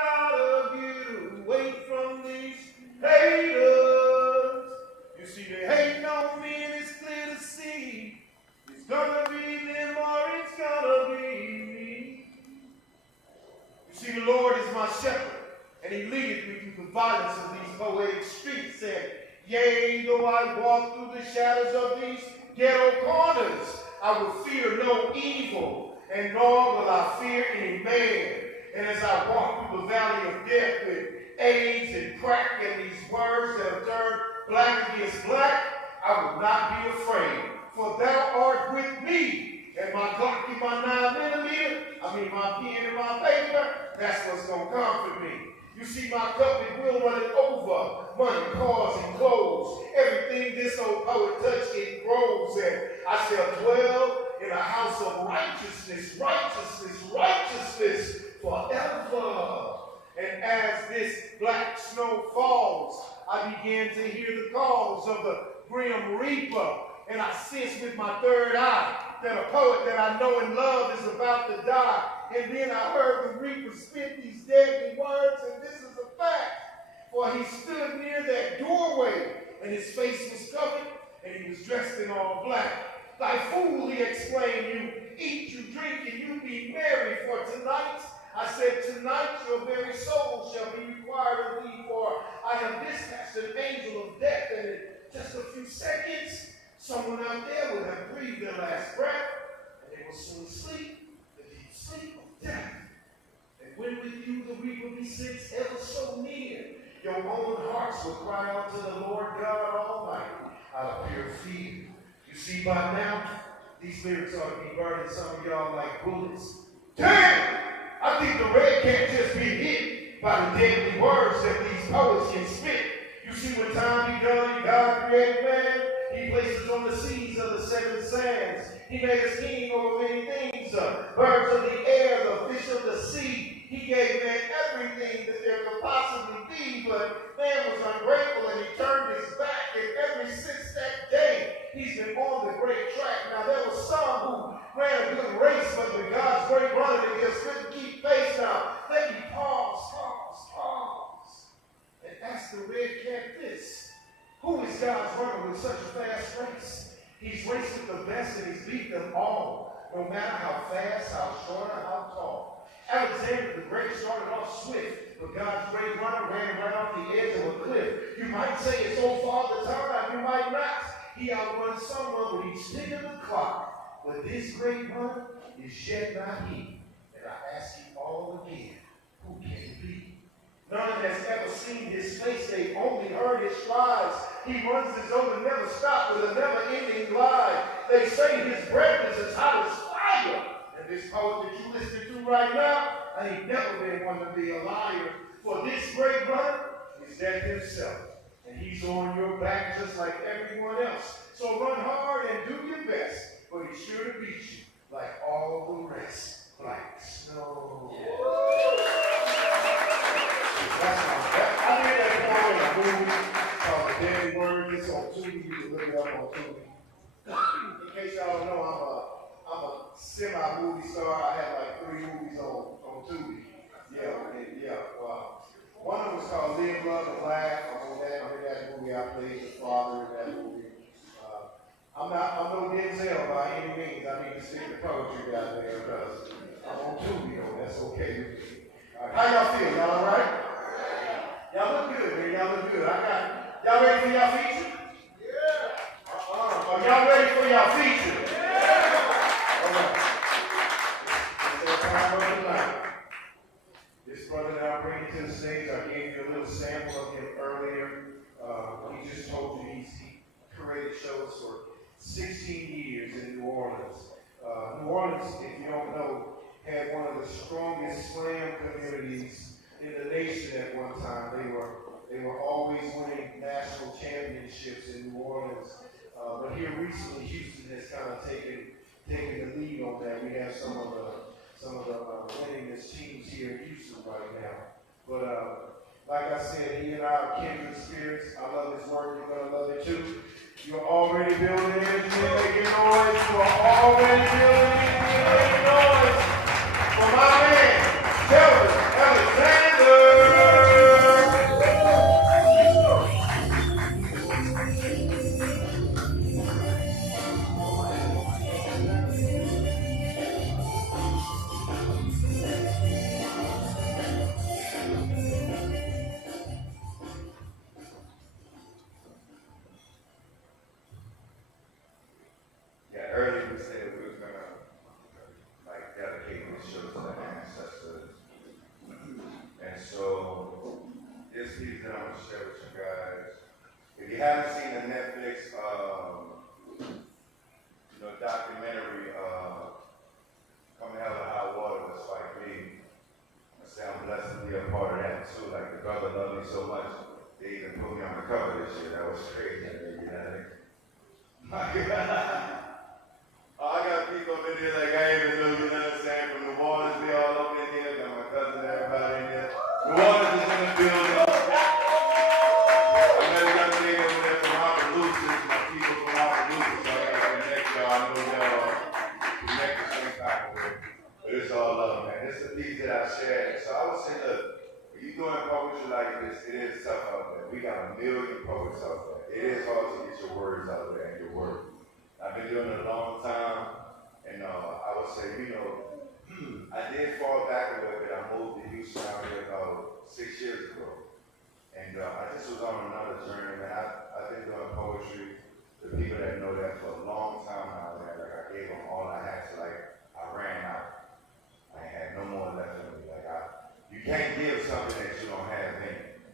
gotta get away from these haters. You see, they hating on me and it's clear to see. It's gonna be them or it's gonna be me. You see, the Lord is my shepherd, and he leadeth me through the violence of these poetic streets. And yea, though I walk through the shadows of these ghetto corners, I will fear no evil, and nor will I fear any man. And as I walk through the valley of death with AIDS and crack and these words that have turned black against black, I will not be afraid. For thou art with me, and my Glock and my 9mm, my pen and my paper, that's what's going to comfort me. You see, my cup it will run it over. Money, cars, and clothes. Everything this old poet touched, it grows. And I shall dwell in a house of righteousness, righteousness, righteousness forever. And as this black snow falls, I begin to hear the calls of the grim reaper. And I sense with my third eye that a poet that I know and love is about to die. And then I heard the reaper spit these deadly words, and this is a fact. For he stood near that doorway, and his face was covered, and he was dressed in all black. Thy fool, he explained, you eat, you drink, and you be merry, for tonight, I said, tonight your very soul shall be required of thee, for I have dispatched an angel of death, and in just a few seconds, someone out there would have breathed their last breath, and they will soon sleep, the deep sleep of death. And when with you the reaper be sits ever so near, your own hearts will cry out to the Lord God Almighty out of pure fear. You see, by now, these lyrics ought to be burning some of y'all like bullets. Damn! I think the red can't just be hit by the deadly words that these poets can spit. You see, when time begun, God created man. He places on the seas of the seven sands. He made us king over many things, birds of the air, the fish of the sea. He gave man everything that there could possibly be, but man was ungrateful and he turned his back. And ever since that day, he's been on the great track. Now, there were some who ran a good race, but with God's great running, they just couldn't keep pace. Now, let me pause, and ask the red cat this. Who is God's runner with such a fast race? He's raced with the best and he's beat them all, no matter how fast, how short, or how tall. Alexander the Great started off swift, but God's great runner ran right off the edge of a cliff. You might say it's so far the time, you might not. He outruns someone with each tick of the clock. But this great runner is yet not he. And I ask you all again, who can it be? None has ever seen his face, they've only heard his strides. He runs as though to never stop with a never-ending glide. They say his breath is as hot as fire. And this poet that you listen to right now, I ain't never been one to be a liar. For this great runner is death himself. And he's on your back just like everyone else. So run hard and do your best, but he's sure to beat you like all the rest. Like snow. I did that poem in a movie called The Deadly Word. It's on Tubi. You can look it up on Tubi. In case y'all don't know, I'm a semi-movie star. I have like 3 movies on Tubi. Yeah. Wow. One of them was called Live, Love, and Laugh. I'm in that movie. I played the father in that movie. I'm no Denzel by any means. I need to sing the poetry down there because I'm on Tubi, though. That's okay with me. How y'all feel? Y'all all right? Y'all look good, man. Y'all look good. Y'all ready for y'all feature? Yeah. Are y'all ready for y'all feature? Yeah. All right. It's that time of the night. This brother that I'm bringing to the stage, I gave you a little sample of him earlier. He just told you he created shows for 16 years in New Orleans. New Orleans, if you don't know, had one of the strongest slam communities in the nation at one time. They were always winning national championships in New Orleans. But here recently, Houston has kind of taken the lead on that. We have some of the winningest teams here in Houston right now. But like I said, he and I are kindred spirits. I love his work. You're gonna love it too. You're already building energy and making noise. You are already building energy and making noise. For my man, Kelvin Alexander. Earlier we said we was gonna dedicate this show to the ancestors. And so this piece that I'm gonna share with you guys. If you haven't seen the Netflix documentary, Come Hell or High Water with Spike Lee, I say I'm blessed to be a part of that too. Like the brother loved me so much, they even put me on the cover this year. That was crazy, you know. My God. I got people in there like I even know, you know what I'm saying? From New Orleans, they all over in there. Got my cousin, everybody in there. New Orleans is in the building. I met a young lady over there from Opelousas. My people from Opelousas, so I got to connect y'all. I know y'all connect the same type of way. But it's all love, man. This is a piece that I shared. So I would say, look, when you're doing poetry like this, it is tough out there. We got a million poets out there. It is hard to get your words out there and your work. I've been doing it a long And I would say, I did fall back a little bit. I moved to Houston out here about 6 years ago. And I just was on another journey, man. I've been doing poetry. The people that know that for a long time now, man, like I gave them all I had, so like I ran out. I ain't had no more left in me. Like you can't give something that you don't have in you.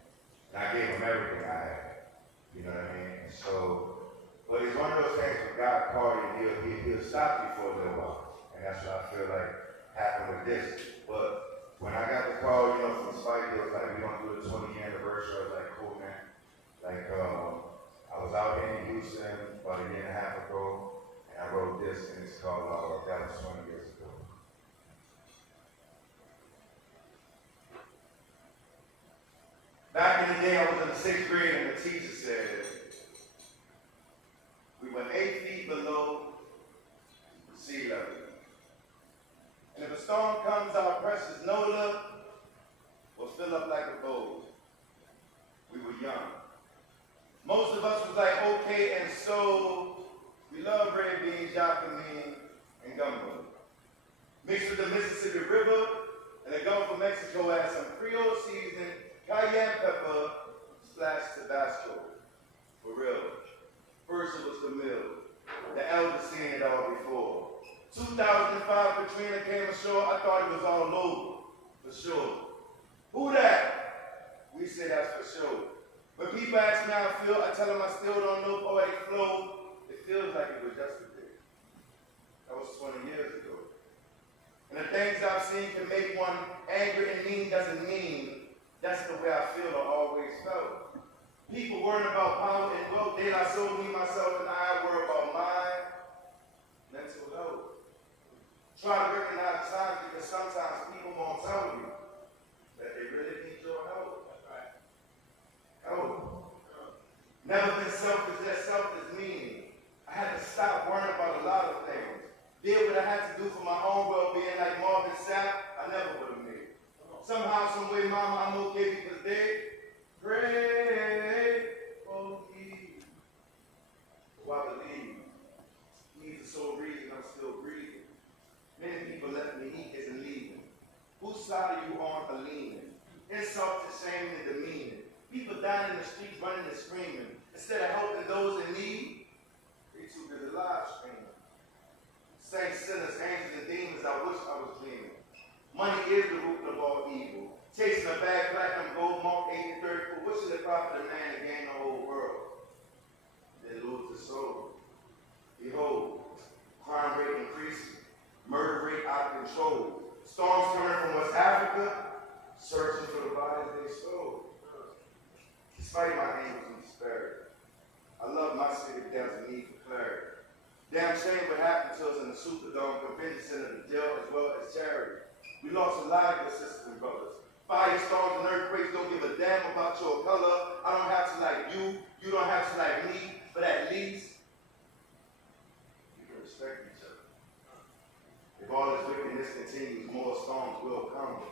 And I gave them everything I had. You know what I mean? And so, but it's one of those things when God called you, he'll stop you for a little while. And that's what I feel like happened with this. But when I got the call, from Spike, it was like, we're going to do the 20th anniversary. I was like, cool, man. Like, I was out here in Houston about a year and a half ago, and I wrote this, and it's called That Was 20 Years Ago. Back in the day, I was in the 6th grade, and the teacher said, we were 8 feet below sea level. And if a storm comes, our precious NOLA will fill up like a bowl. We were young. Most of us was like, okay, and so we love red beans, jacqueline, and gumbo. Mixed with the Mississippi River and the Gulf of Mexico, add some Creole seasoning, cayenne pepper, splash Tabasco. For real. First it was the mill. The elders seen it all before. 2005, Katrina came ashore. I thought it was all over. For sure. Who that? We say that's for sure. When people ask me how I feel, I tell them I still don't know poetic flow. It feels like it was yesterday. That was 20 years ago. And the things I've seen can make one angry and mean doesn't mean that's the way I feel or always felt. People worrying about power and wealth. They like so me, myself, and I worry about mine. Mental health. Try to recognize signs because sometimes people won't tell you that they really need your help. Oh. Never been selfish, that selfish meaning. I had to stop worrying about a lot of things. Did what I had to do for my own well-being, like Marvin Sapp, I never would have made. Somehow, some way, Mama, I'm okay because they pray for me. So I believe. He's the sole reason I'm still breathing. Many people left me, he isn't leaving. Whose side are you on for leaning? Insult to shame and demeaning. People dying in the streets, running and screaming. Instead of helping those in need, they too busy live streaming. Saints, sinners, angels, and demons, I wish I was dreaming. Money is the root of all evil. Chasing a bag platinum gold mark 1834. What should it profit a man to gain the whole world? Then lose his soul. Behold, crime rate increasing, murder rate out of control. Storms coming from West Africa, searching for the bodies they stole. Despite my angels and despair, I love my city, but there's a need for clarity. Damn shame what happened to us in the Superdome Convention Center, the jail, as well as charity. We lost a lot of good sisters and brothers. Firestorms and earthquakes don't give a damn about your color. I don't have to like you. You don't have to like me. But at least we can respect each other. If all this wickedness continues, more storms will come.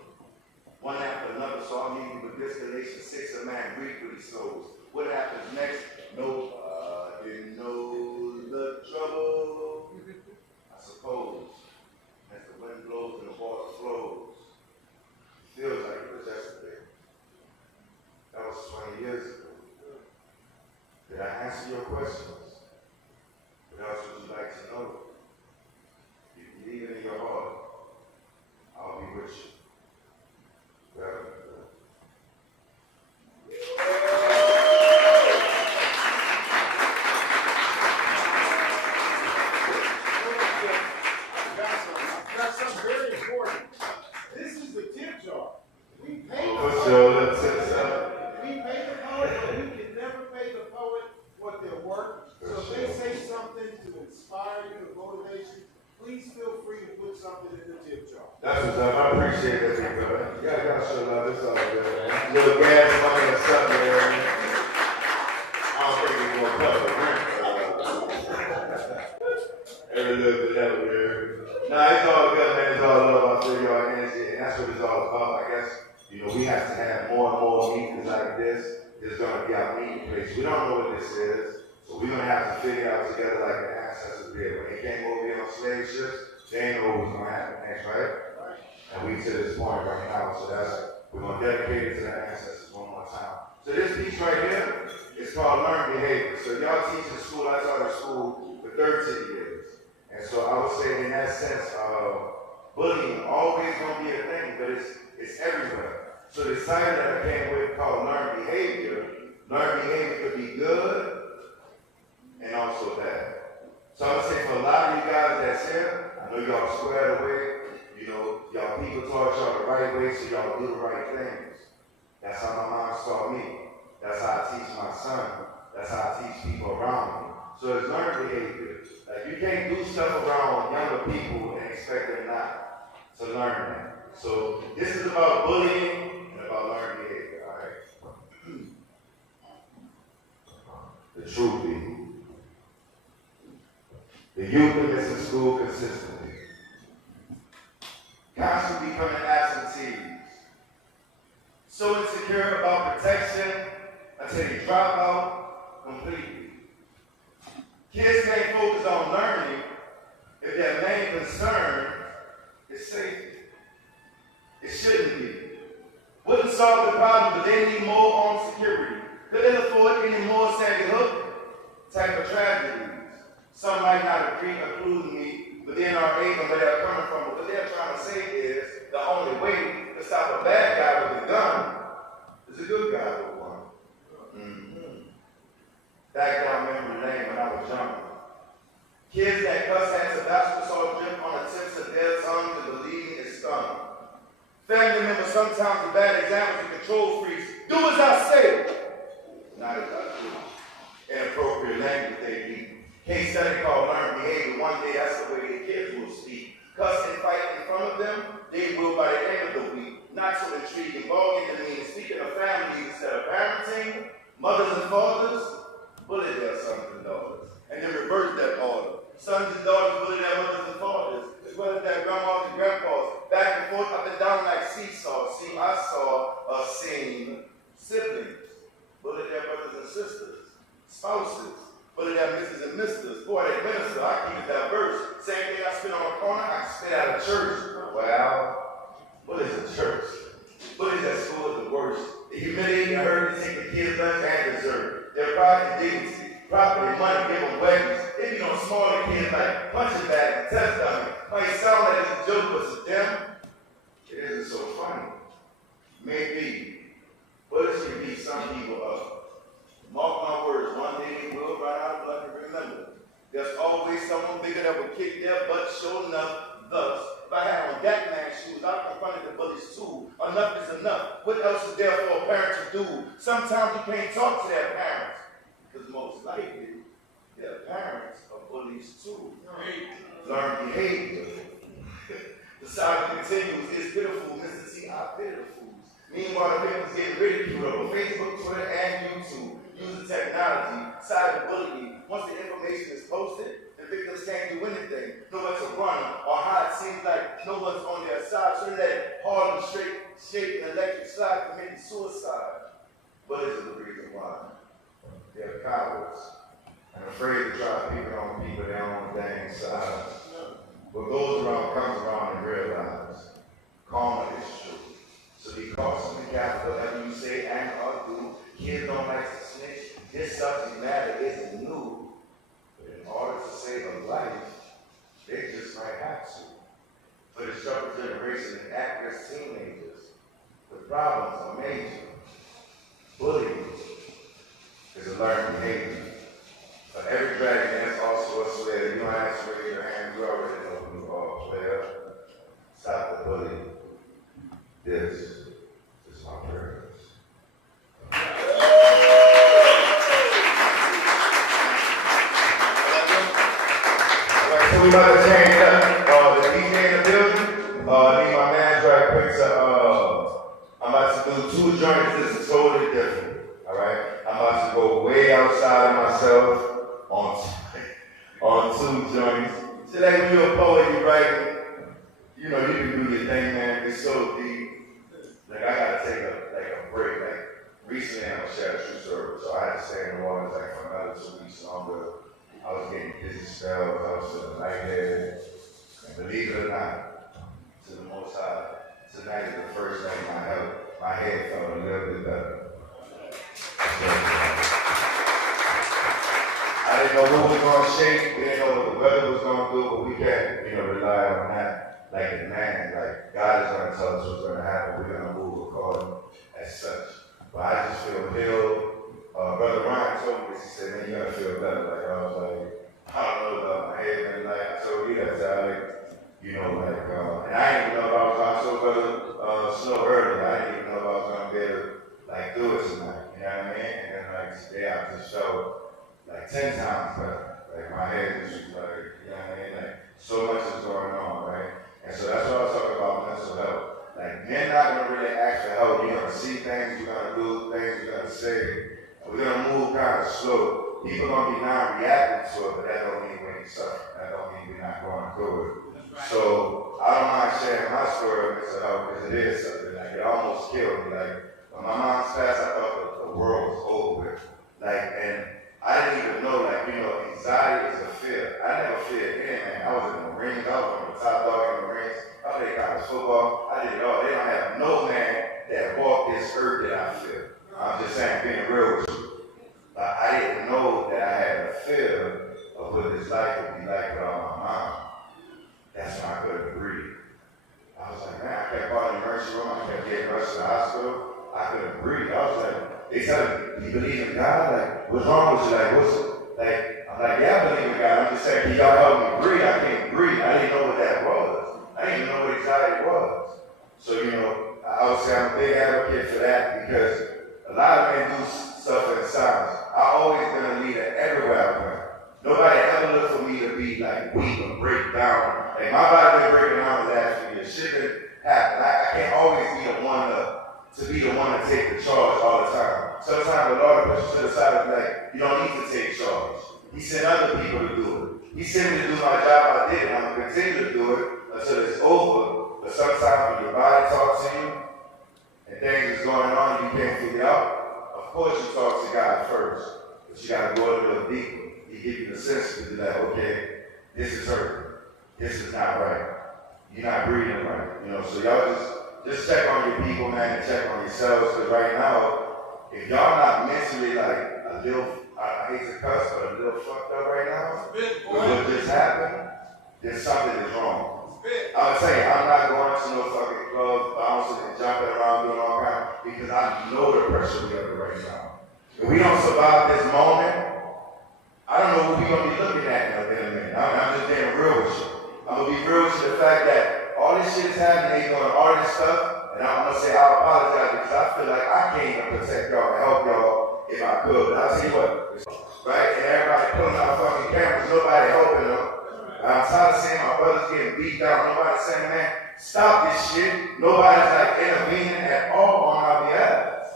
One after another, so I'm meeting with this Galatians 6, a man grief with his souls. What happens next? Nobody knows the trouble. I suppose, as the wind blows and the water flows, it feels like it was yesterday. That was 20 years ago. Did I answer your questions? What else would you like to know? If you believe it in your heart, I'll be with you. Wherever you go. That's something very important. This is the tip jar. We pay the For poet. sure, that's it. We pay the poet, but we can never pay the poet what they're worth. So if they say something to inspire you, to motivate you, please feel free to put something in the tip jar. That's what's up. I appreciate that, big brother. You gotta show love. It's all good, man. Little gas money or something, man. I don't think it's gonna cover rent. Every little bit of it. Nah, it's all good, man. It's all love. I feel your energy, and that's what it's all about. I guess, we have to have more and more meetings like this. There's gonna be our meeting place. We don't know what this is, so we're gonna have to figure out together like the ancestors did. When they came over here on slave ships, They ain't know what was gonna happen next, right? And we to this point right now, so we're gonna dedicate it to the ancestors one more time. So this piece right here is called Learned Behavior. So y'all teach in school, I taught in school for 13 years. And so I would say in that sense, bullying always gonna be a thing, but it's everywhere. So the title that I came with called Learned Behavior could be good and also bad. So I would say for a lot of you guys that's here, I know y'all squared away, you know, y'all people taught y'all the right way, so y'all do the right things. That's how my mom taught me. That's how I teach my son. That's how I teach people around me. So it's learned behavior. Like you can't do stuff around younger people and expect them not to learn that. So this is about bullying and about learned behavior, all right? The truth be, the youth are missing school consistently, constantly becoming absentees, so insecure about protection until they drop out completely. Kids can't focus on learning if their main concern is safety. It shouldn't be. Wouldn't solve the problem, but they need more armed security. Couldn't afford any more Sandy Hook type of tragedies. Some might not agree, including me, but the NRA and where they're coming from. But what they're trying to say is the only way to stop a bad guy with a gun is a good guy with one. Back down memory lane when I was younger. Kids that cuss at Tabasco drip on the tips of their tongue to believe is stung. Family members sometimes are bad examples of control freaks. Do as I say, not as I do. Inappropriate language they need. Case study called Learned Behavior. One day that's the way the kids will speak. Cuss and fight in front of them, they will by the end of the week. Not so intriguing, vulgar to me. Speaking of families instead of parenting, mothers and fathers bully their sons and daughters, and then reverse that order. Sons and daughters bully their mothers and fathers, as well as their grandmas and grandpas, back and forth, up and down like seesaw. See, I saw seen siblings bully their brothers and sisters, spouses bully their misses and misters. Boy, they minister, I keep it diverse. Same thing I spit on a corner, I can spit out of church. Well, what is a church? Bullies at school is the worst. The humiliating hurt to take the kids' lunch and dessert. Their pride and dignity, property, money, give them weapons. They be on smaller kids like punching bags and test dummies. Might sound like it's a joke, but to them, it isn't so funny. Maybe. Bullets can beat some people up. Mark my words, one day they will run out of blood to remember. There's always someone bigger that will kick their butt, sure enough. Thus, if I had on that man's shoes, I confronted the bullies too. Enough is enough. What else is there for a parent to do? Sometimes you can't talk to their parents, because most likely, their parents are bullies too. Learn behavior. The saga continues. It's pitiful, Mr. T. I pity the fools. Meanwhile, the victims get ridiculed over Facebook, Twitter, and YouTube. Using technology, cyberbullying. Once the information is posted, the victims can't do anything. Nowhere to run, or how it seems like no one's on their side. So that Harlem Shake and Electric Slide committing suicide. What is the reason why? They're cowards and afraid to try people on people their own dang side. What goes around comes around and realize karma is true. So be cautious and careful whatever you say and or do. Kids don't like to snitch. This subject matter isn't new. But in order to save a life, they just might have to. For the younger generation and at-risk teenagers, the problems are major. Bullying is a learned behavior. For every dragon, there's also a slayer. You don't have to raise your hand. You already know who you are, player. Stop the bullying. This is my purpose. Alright, so we about to change up. The DJ in the building. I need my man right quick to I'm about to do two joints that's totally different. Alright? I'm about to go way outside of myself on two joints. So like when you're a poet, you write, you know, you can do your thing, man. It's so deep. Like I gotta take a break. Like recently I was sharing a true story, so I had to stay in New Orleans like for another 2 weeks longer. I was getting busy spells, I was feeling lightheaded. And believe it or not, to the Most High, tonight is the first night my head felt a little bit better. I didn't know what was going to shake, we didn't know what the weather was going to do, but we can't, rely on that like a man. Like, God is going to tell us what's going to happen, we're going to move according as such. But I just feel healed. Brother Ryan told me this, he said, man, you got to feel better. Like, I was like, I don't know about my head, and like, I told you that, Alex. And I didn't even know if I was going to show Brother Snow earlier. I didn't even know if I was going to be able to, do it tonight. You know what I mean? And then, today I just felt 10 times better. Like, my head is just you know what I mean? So much is going on, right? And so that's what I was talking about mental health. Men not going to really ask for help. You're going to see things, you're going to do things, you're going to say. We're going to move kind of slow. People going to be non-reacting to it, but that don't mean we ain't suffering. That don't mean we're not going through it. So I don't mind sharing my story of mental health because it is something. It almost killed me. When my mom's passed, I thought the world was over with. And I didn't even know, anxiety is a fear. I never feared anything. I was in the Marines. I was on the top dog in the Marines. I played college football. I did it all. They don't have no man that walked this earth that I fear. I'm just saying, being real with you. I didn't know that I had a fear of what this life would be like without my mom. That's why I couldn't breathe. I was like, man, I kept calling the emergency room. I kept getting rushed to the hospital. I couldn't breathe. I was like, they said, you believe in God? What's wrong with you? I'm like, yeah, I believe in God. I'm just saying, can y'all help me breathe? I can't breathe. I didn't know what that was. I didn't even know what anxiety was. So, I would say I'm a big advocate for that because a lot of men do suffer in silence. I always been a leader everywhere I went. Nobody ever looked for me to be weak or break down. My body been breaking down the last few years. Shit been happening. I can't always be the one to take the charge all the time. Sometimes the Lord pushes you to the side and be like, you don't need to take charge. He sent other people to do it. He sent me to do my job, I did it. I'm going to continue to do it until it's over. But sometimes when your body talks to you and things is going on you can't figure out, of course you talk to God first. But you got to go a little deeper. He gives you the sense to be like, okay, this is hurting. This is not right. You're not breathing right. So y'all just check on your people, man, and check on yourselves. Because right now, if y'all not mentally a little, I hate to cuss, but a little fucked up right now, with what just happened, then something is wrong. I'm saying I'm not going to no fucking club, bouncing and jumping around doing all kinds, because I know the pressure we under right now. If we don't survive this moment, I don't know who we're going to be looking at in a minute. I'm just being real with you. I'm going to be real with you the fact that all this shit is happening, they doing all this stuff, and I'm going to say I apologize because I feel like I can't even protect y'all and help y'all if I could. But I'll tell you what, right? And everybody pulling out fucking cameras, nobody helping them. I'm tired of seeing my brothers getting beat down. Nobody's saying, man, stop this shit. Nobody's intervening at all on our behalf.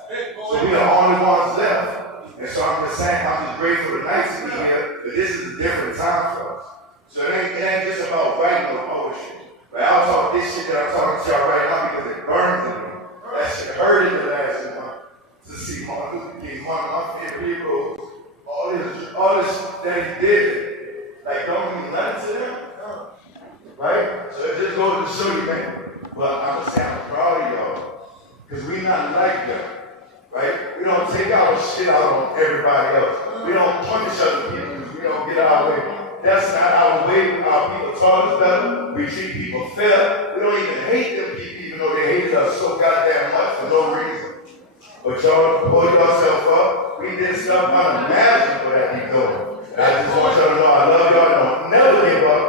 So we're the only ones left. And so I'm just saying, I'm just grateful tonight to be here, but this is a different time for us. So it ain't just about writing or poetry. Right? I'll talk this shit that I'm talking to y'all right now because it burns in me. That shit hurt in the last month to see Martin Luther King, one of my favorite heroes, all this that he did. Don't mean nothing to them. Right? So it just goes to show you, man. Well, I'm just saying I'm proud of y'all. Because we not like them. Right? We don't take our shit out on everybody else. We don't punish other people because we don't get our way. That's not our way. Our people taught us better. We treat people fair. We don't even hate them people, even though they hate us so goddamn much for no reason. But y'all pull yourself up. We did stuff unimaginable that we doing. And I just want y'all to know I love y'all and don't never give up.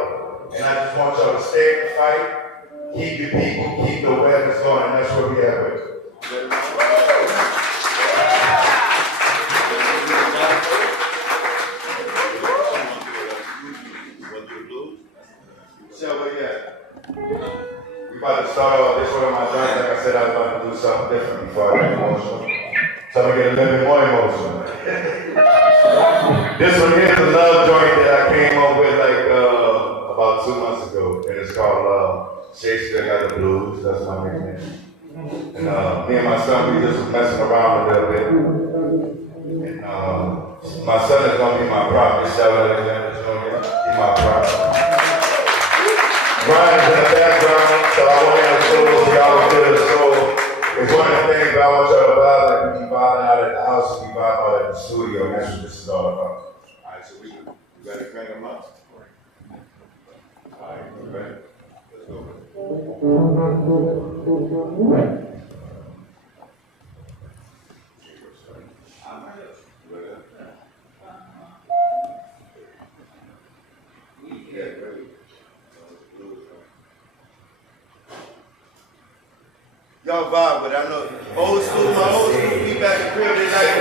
And I just want y'all to stay in the fight. Keep your people, keep the awareness going. And that's what we have with. We about to start off this one of my joints. Like I said, I was about to do something different before I get emotional. So I'm gonna get a little bit more emotional. This one here is a love joint that I came up with about 2 months ago, and it's called Shakespeare Got the Blues. That's my nickname. And me and my son, we just was messing around a little bit. And my son is gonna be my prop. Michelle Alexander Jr. He's my prop. You ready to crank them up? All right, you ready? Let's go. I'm ready. You ready? Yeah, ready. Y'all vibe, but I know old school, my old school, we back in crib tonight.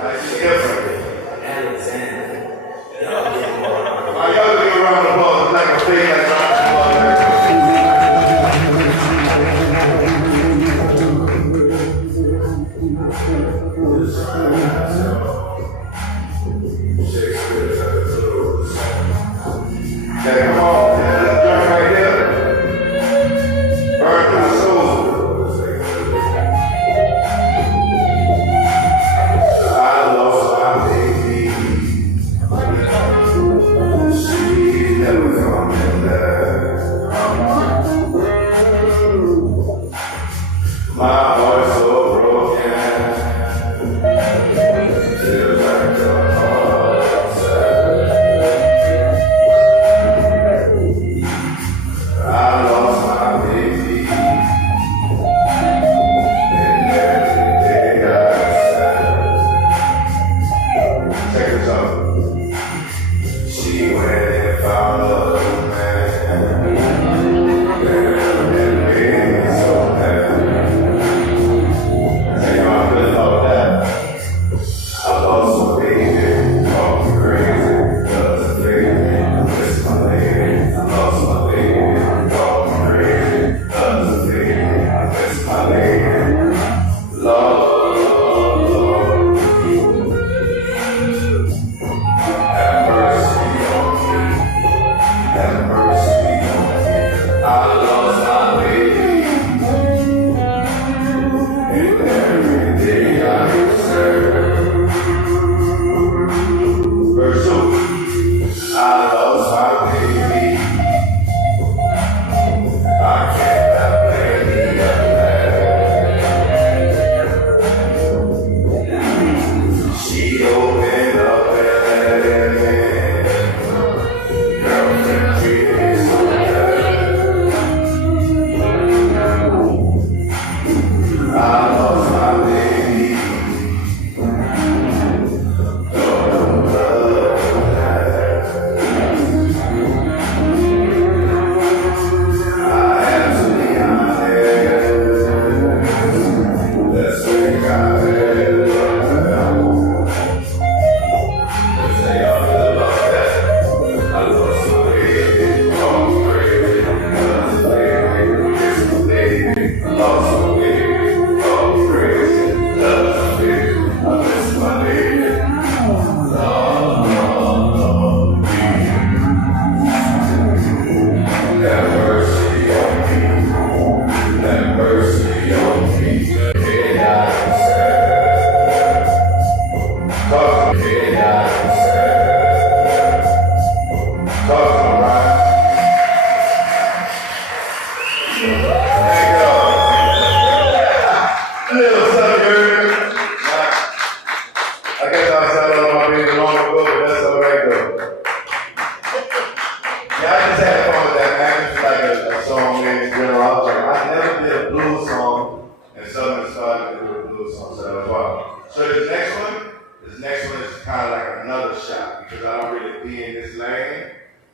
I just different. Y'all get around the ball, it's like a fake like yeah, come on, let's jump right here. Burn through the soul. I lost my baby. She never coming back. My heart's so broken. Feels like a heart attack. I lost my baby. And every day I sad. Check this out. She went and found a new man. And made me so mad. Tell you how I feel about that. I lost my baby. Called me crazy. Doesn't fake me. I miss my lady. I lost my baby. Called me crazy. Doesn't fake me. I miss my lady. Lord. Have mercy on me. Have mercy on me. I lost my baby. And every day I serve. Verse 2. I lost my baby. I can't have any of that. She opened up and girlfriend treated me so bad. I lost my baby. Don't love that. I have to be honest. Let's make our head up. Let's say y'all feel about that. I lost my baby. Oh, crazy. Lost my baby. Miss my baby. Lost my baby. Oh, crazy. Lost my baby. I miss my baby. Lord, have mercy on me. Have mercy on me. Hey, I'm sad. Talk to me. Hey, I'm sad. Talk to me, right? Thank you. Little sucker. I guess I said all my baby long ago, but that's all right though. Yeah, I just had fun with that, man. It's like a song made in general. I was like, I never did a blues song, and someone started to do a blues song, so that was wild. So this next one is kind of like another shot, because I don't really be in this lane.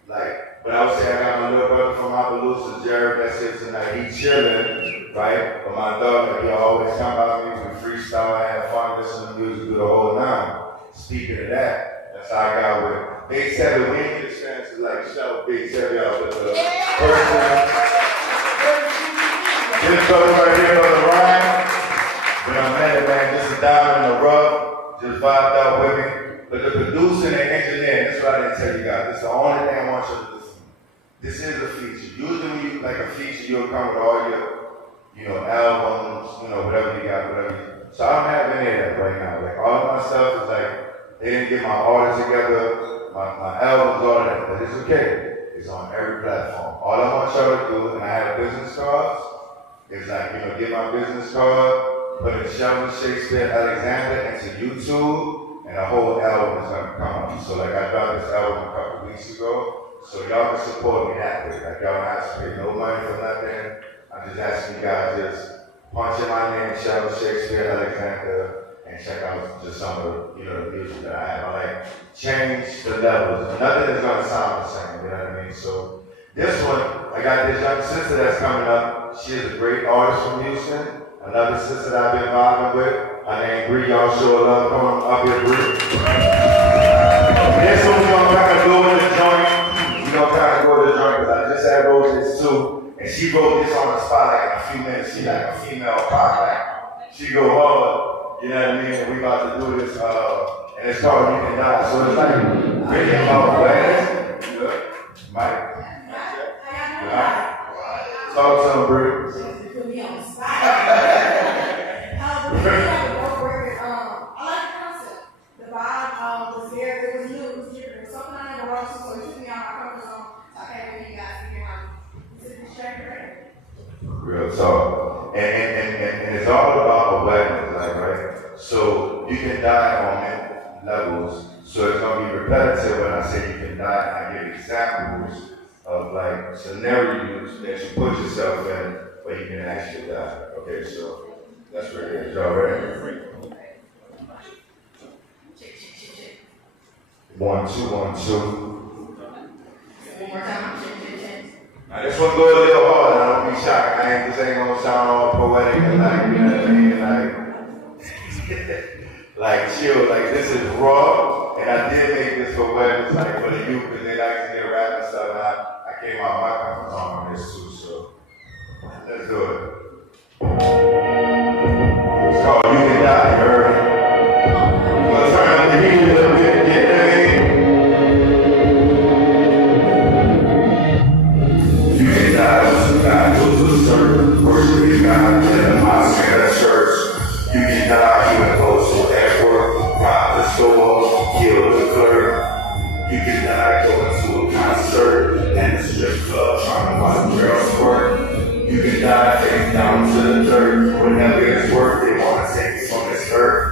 Like, but I would say I got my little brother from Opelousas, Jared, that's here tonight. He chilling, right? But my dog, he always come by me, we freestyle, I have fun, listen to music, do the whole nine. Speaking of that, that's how I got with Big Seven. We ain't get a chance to like shout Big Seven out with the person. This brother right here, Brother Ryan. When I met him, man, just a diamond in the rough, just vibed out with me. But the producing and engineering, that's what I didn't tell you guys. This is the only thing I want you to listen to. This is a feature. Usually when you like a feature, you'll come with all your, albums, whatever you got, whatever. So I don't have any of that right now. Like all of my stuff is like, they didn't get my artists together, my albums, all that, but it's okay. It's on every platform. All I want y'all to do, and I have business cards, is like, get my business card, put in Sheldon Shakespeare Alexander into YouTube, and a whole album is gonna come out. So like I dropped this album a couple weeks ago, so y'all can support me that way. Like y'all don't have to pay no money for nothing. I'm just asking you guys just punch in my name, Sheldon Shakespeare Alexander, and check out just some of the, the music that I have. I like change the levels. Nothing is gonna sound the same, you know what I mean? So this one, I got this young sister that's coming up. She is a great artist from Houston. Another sister that I've been vibing with. Her name Bree. Y'all show love. Come on up here, Bree. This one we're gonna kind of go with the joint. We're gonna kind of go with the joint because I just had wrote this too. And she wrote this on the spot like in a few minutes. She like a female pop like. She go hard. You know what I mean? And we about to do this, and it's called You Can Die. So it's like really about awareness. Mike. Talk to him, Bree. Put me on the spot. I like the concept. The vibe was there. It was new. It was different. It was something I never wrote to, so it took me out of my comfort zone. So I came with you guys to get my distracted, right? Real talk. And it's all about awareness, like, right? So you can die on many levels. So it's gonna be repetitive when I say you can die. I give examples of like scenarios that you put yourself in where you can actually die. Okay, so that's where it is. Y'all ready? 1, 2, 1, 2. One more time. Now this one go a little hard, I don't be shocked. This ain't gonna sound all poetic and like, you know what I mean? Like chill, like this is raw, and I did make this for weddings, like for the youth, because they like to get rap and stuff, and I came out my comfort zone on this too, so let's do it. It's called You Can Die, you heard me? I'm gonna turn up the heat a little bit, get ready. You can die with God, go to the church, worship God, in the mosque and the church. You can die even close to at work, rob the store, kill the clerk. You can die going to a concert and the strip club trying to watch girls work. You can die face down to the dirt. Whenever it's work, they want to take you from this earth.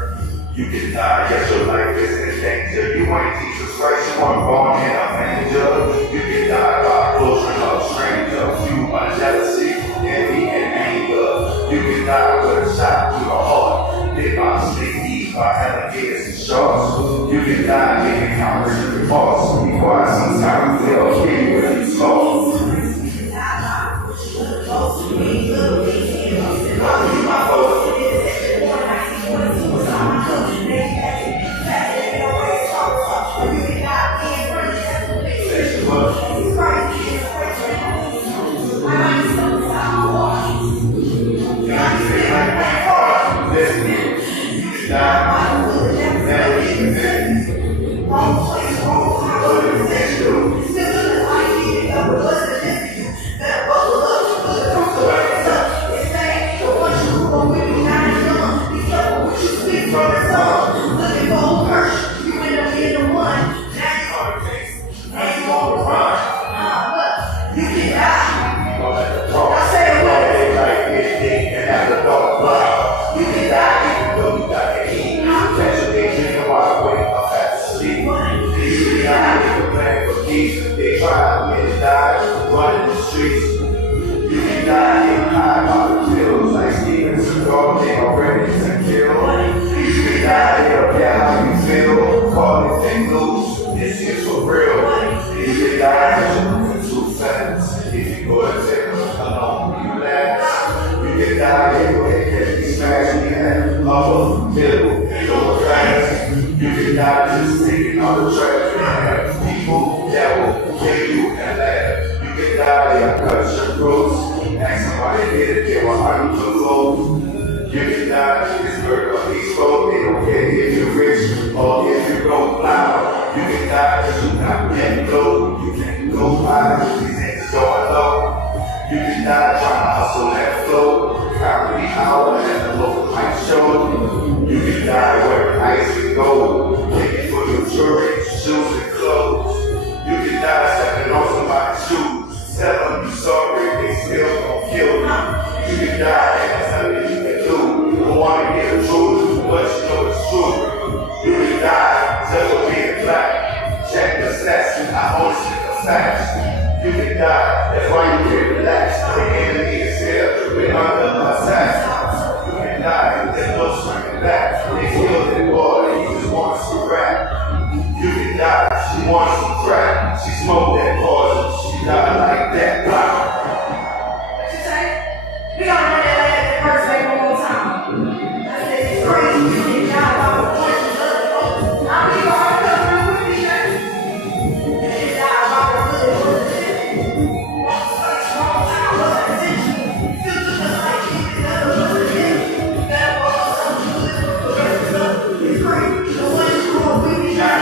You can die, yes, your life is in danger. You ain't Jesus Christ, you weren't born in a manger. You can die by closure of stranger, fueled by jealousy, envy, and anger. You can die with a shot through the heart, hit by snake, by alligators and sharks. You can die making conversion remorse, before I sometimes feel okay with you slow. They try to die, running the streets. You can die getting high by the pills, like Steven Seagal, they already been killed. You can die, they don't care how you feel, call it fake news, this is for real. You can die, you're too fast. If you go and take alone, you last. You can die, your head can be smashed in the head, upper, middle, lower class. You can die just taking all the trash behind people that will kill you and laugh. You can die, they'll cut your throats. Ask somebody did it, they will argue the low. You can die, Pittsburgh or East Road, they don't care if you're rich or if you go loud. You can die because you're not getting low. You can go high, these things going low. You can die trying to hustle that flow. Comedy hour at the local mic show. You can die wearing ice and gold. Paying for your jewelry, shoes and clothes. You can die stepping on somebody's shoes. Tell them you sorry, they still gon' kill you. You can die and there's nothing you can do. You don't wanna hear the truth, but you know it's true. You can die attached. You can die, that's why you can't relax. The enemy is here, we're under attack. You can die, there's no swinging back. They killed the boy, he just wants to rap. You can die, she wants some crack. She smoked that poison, she died like that. What you say? We gonna run that first day one more time. I said, it's crazy. You can die about the poison of other folks. I'll be your heart covering with me, man. You can die about the good of the wrong place, wrong time, wasn't intentional. Still took us like you did other wasn't him. You gotta walk on something you live with the rest of stuff. It's crazy. The one who's going with me, man.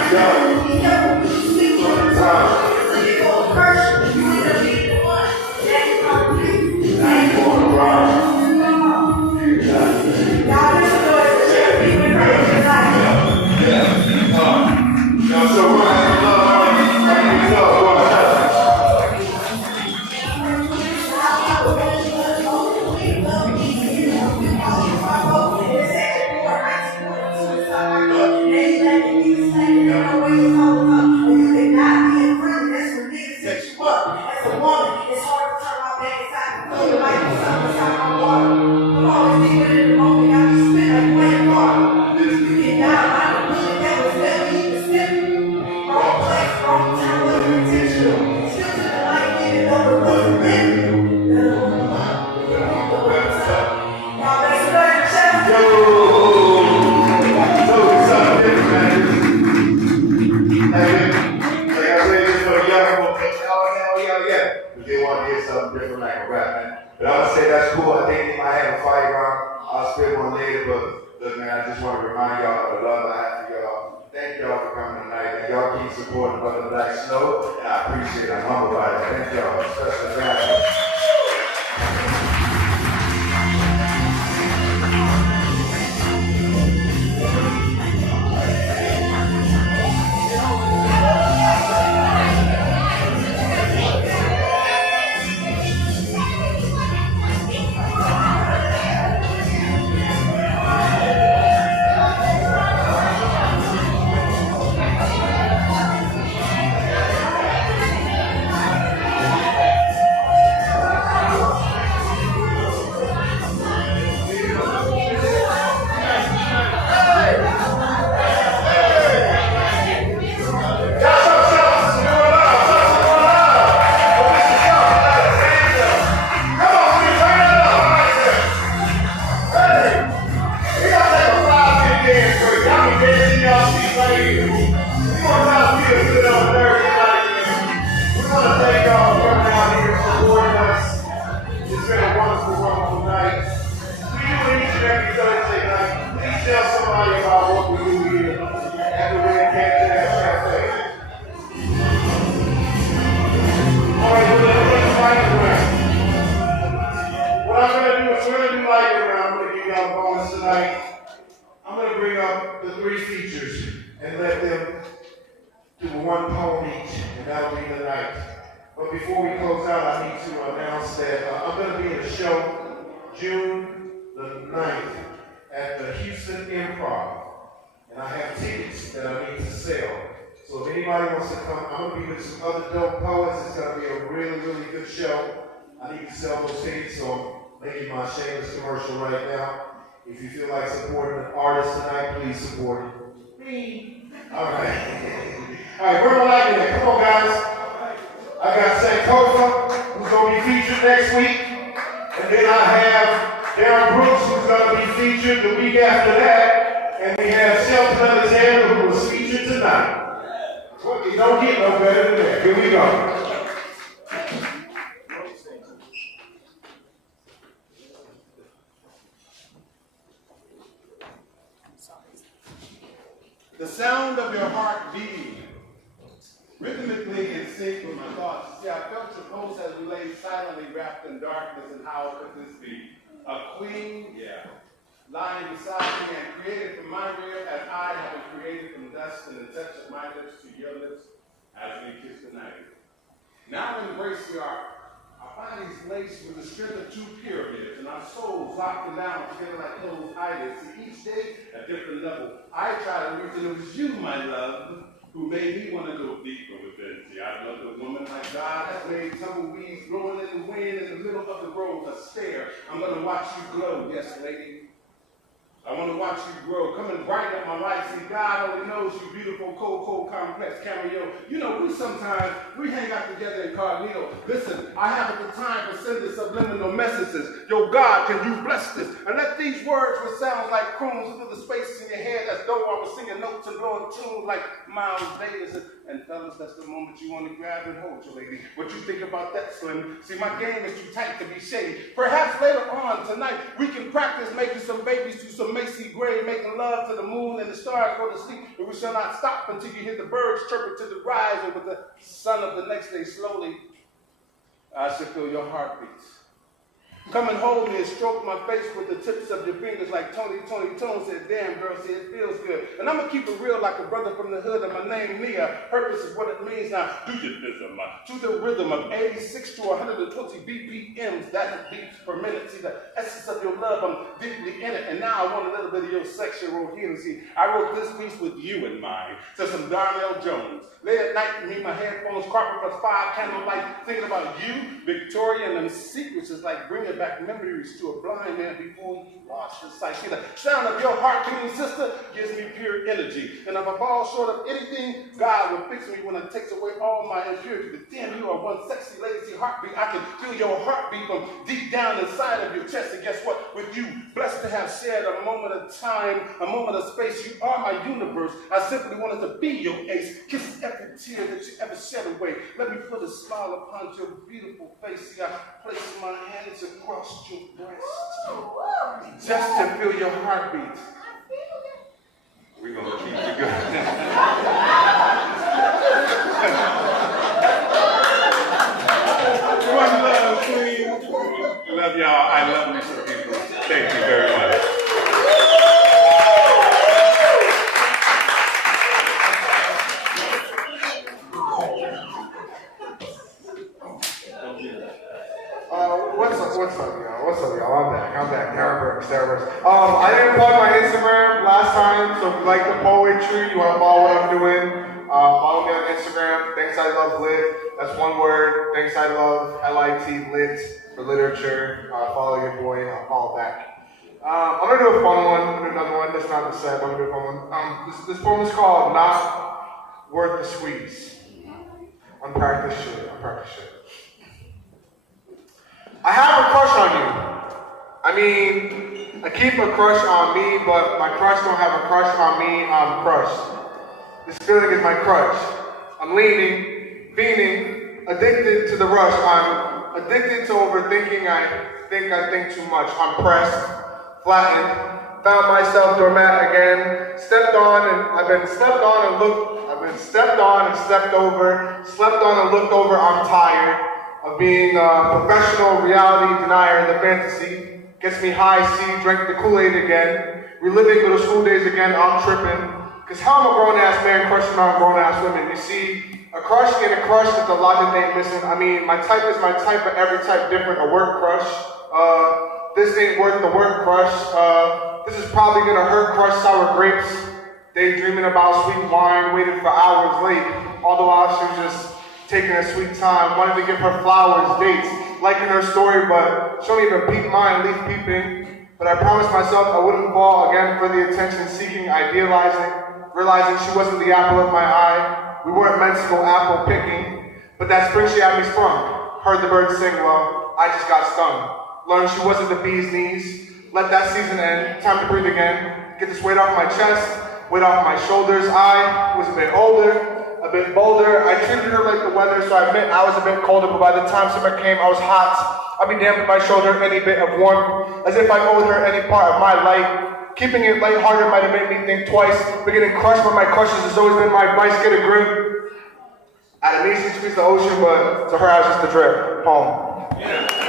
You know, sleep on the time. So you go first, you end up being the one. That's complete. Now you going around. God is the Lord of the ship. He will bring his life. Now, so we're going to have it's hard to turn my back inside and feel like something's inside my water. I'm always deeper in the moment. I just spit like playing water. You can die by the bullet that was never even slipping. Wrong place, wrong time, wasn't intentional. Still to the light, even though it wasn't living. Y'all make some noise for they want to get something different like a rap, man. But I would say that's cool. I think they might have a fight round. I'll spit one later, but look, man, I just want to remind y'all of the love I have for y'all. Thank y'all for coming tonight, man. Y'all keep supporting Brother Black Snow, and I appreciate it. I'm humbled by it. Thank y'all. Especially that. If you feel like supporting an artist tonight, please support me. All right. All right, where am I liking it? Come on, guys. I got Sankofa, who's going to be featured next week. And then I have Darren Brooks, who's going to be featured the week after that. And we have Shelton Alexander, who was featured tonight. It don't get no better than that. Here we go. The sound of your heart beating, rhythmically in sync with my thoughts. See, I felt your pulse as we lay silently wrapped in darkness, and how could this be? A queen, lying beside me and created from my rear as I have been created from dust, and the touch of my lips to your lips as we kiss tonight. Now embrace we are. Our bodies laced with the strength of two pyramids, and our souls locked and down together like closed eyelids. See, each day a different level. I try to reach, and it was you, my love, who made me want to go deeper within. See, I love the woman like God has made tumbleweeds growing in the wind in the middle of the road, a stare. I'm going to watch you glow, yes, lady. I want to watch you grow. Come and brighten up my life. See, God only knows you beautiful, cold, complex, cameo. You know, we hang out together incognito. Listen, I haven't the time for sending subliminal messages. Yo, God, can you bless this? And let these words which sound like croons into the spaces in your head as though I was singing notes and blowing tunes like Miles Davis. And fellas, that's the moment you want to grab and hold your lady. What you think about that, Slim? See, my game is too tight to be shady. Perhaps later on tonight, we can practice making some babies to some Macy Gray, making love to the moon and the stars go to sleep. But we shall not stop until you hear the birds chirping to the rise, and with the sun of the next day slowly, I shall feel your heartbeats. Come and hold me and stroke my face with the tips of your fingers like Tony Tone said, damn girl, see it feels good. And I'm gonna keep it real like a brother from the hood, and my name Nia. Purpose is what it means now. Do your rhythm to the rhythm of 86 to 120 BPMs, that beats per minute. See the essence of your love, I'm deeply in it. And now I want a little bit of your sexual healing. See, I wrote this piece with you in mind. To some Darnell Jones. Late at night, me, my headphones, carpet plus 5 candlelight, thinking about you, Victoria, and them secrets is like bringing back memories to a blind man before he lost his sight. See, the sound of your heart beating, sister, gives me pure energy. And if I fall short of anything, God will fix me when it takes away all my impurity. But damn, you are one sexy lazy heartbeat. I can feel your heartbeat from deep down inside of your chest. And guess what? With you, blessed to have shared a moment of time, a moment of space, you are my universe. I simply wanted to be your ace. Kiss every tear that you ever shed away. Let me put a smile upon your beautiful face. See, I place my hands across your breast just to feel your heartbeat. We're going to keep you going. One love, please. Love y'all. I love you some people. Thank you very much. What's up, y'all? I'm back. Terrorverse. I didn't plug my Instagram last time, so if you like the poetry, you want to follow what I'm doing, follow me on Instagram. Thanks I Love Lit. That's one word. Thanks I Love LIT Lit for literature. Follow your boy. I'll follow back. I'm gonna do a fun one. I'm gonna do another one. That's not the set. I'm gonna do a fun one. This poem is called "Not Worth the Squeeze." Unpracticed shit. I have a crush on you. I mean, I keep a crush on me, but my crush don't have a crush on me. I'm crushed. This feeling is my crush. I'm leaning, fiending, addicted to the rush. I'm addicted to overthinking. I think too much. I'm pressed, flattened, found myself doormat again. Stepped on and stepped on and stepped over. Slept on and looked over. I'm tired of being a professional reality denier. The fantasy gets me high, see, drink the Kool-Aid again. Reliving little school days again, I'm tripping. Cause how am a grown-ass man crushing on grown-ass women? You see, a crush ain't a crush that the logic ain't missing. I mean, my type is my type, but every type different. A work crush. This ain't worth the work crush. This is probably gonna hurt crush sour grapes. Daydreaming about sweet wine, waited for hours late. All the while she was just taking a sweet time, wanted to give her flowers, dates, liking her story, but she don't even peep mine, leaf peeping. But I promised myself I wouldn't fall again for the attention seeking, idealizing, realizing she wasn't the apple of my eye. We weren't meant to go apple picking, but that spring she had me sprung. Heard the birds sing, well, I just got stung. Learned she wasn't the bee's knees. Let that season end, time to breathe again. Get this weight off my chest, weight off my shoulders. I was a bit older, a bit bolder. I treated her like the weather, so I admit I was a bit colder, but by the time summer came, I was hot. I'd be damned if I showed her any bit of warmth, as if I owed her any part of my life. Keeping it lighthearted might have made me think twice, but getting crushed by my crushes has always been my advice. Get a grip. I had an easy squeeze the ocean, but to her I was just a drip. Poem. Yeah.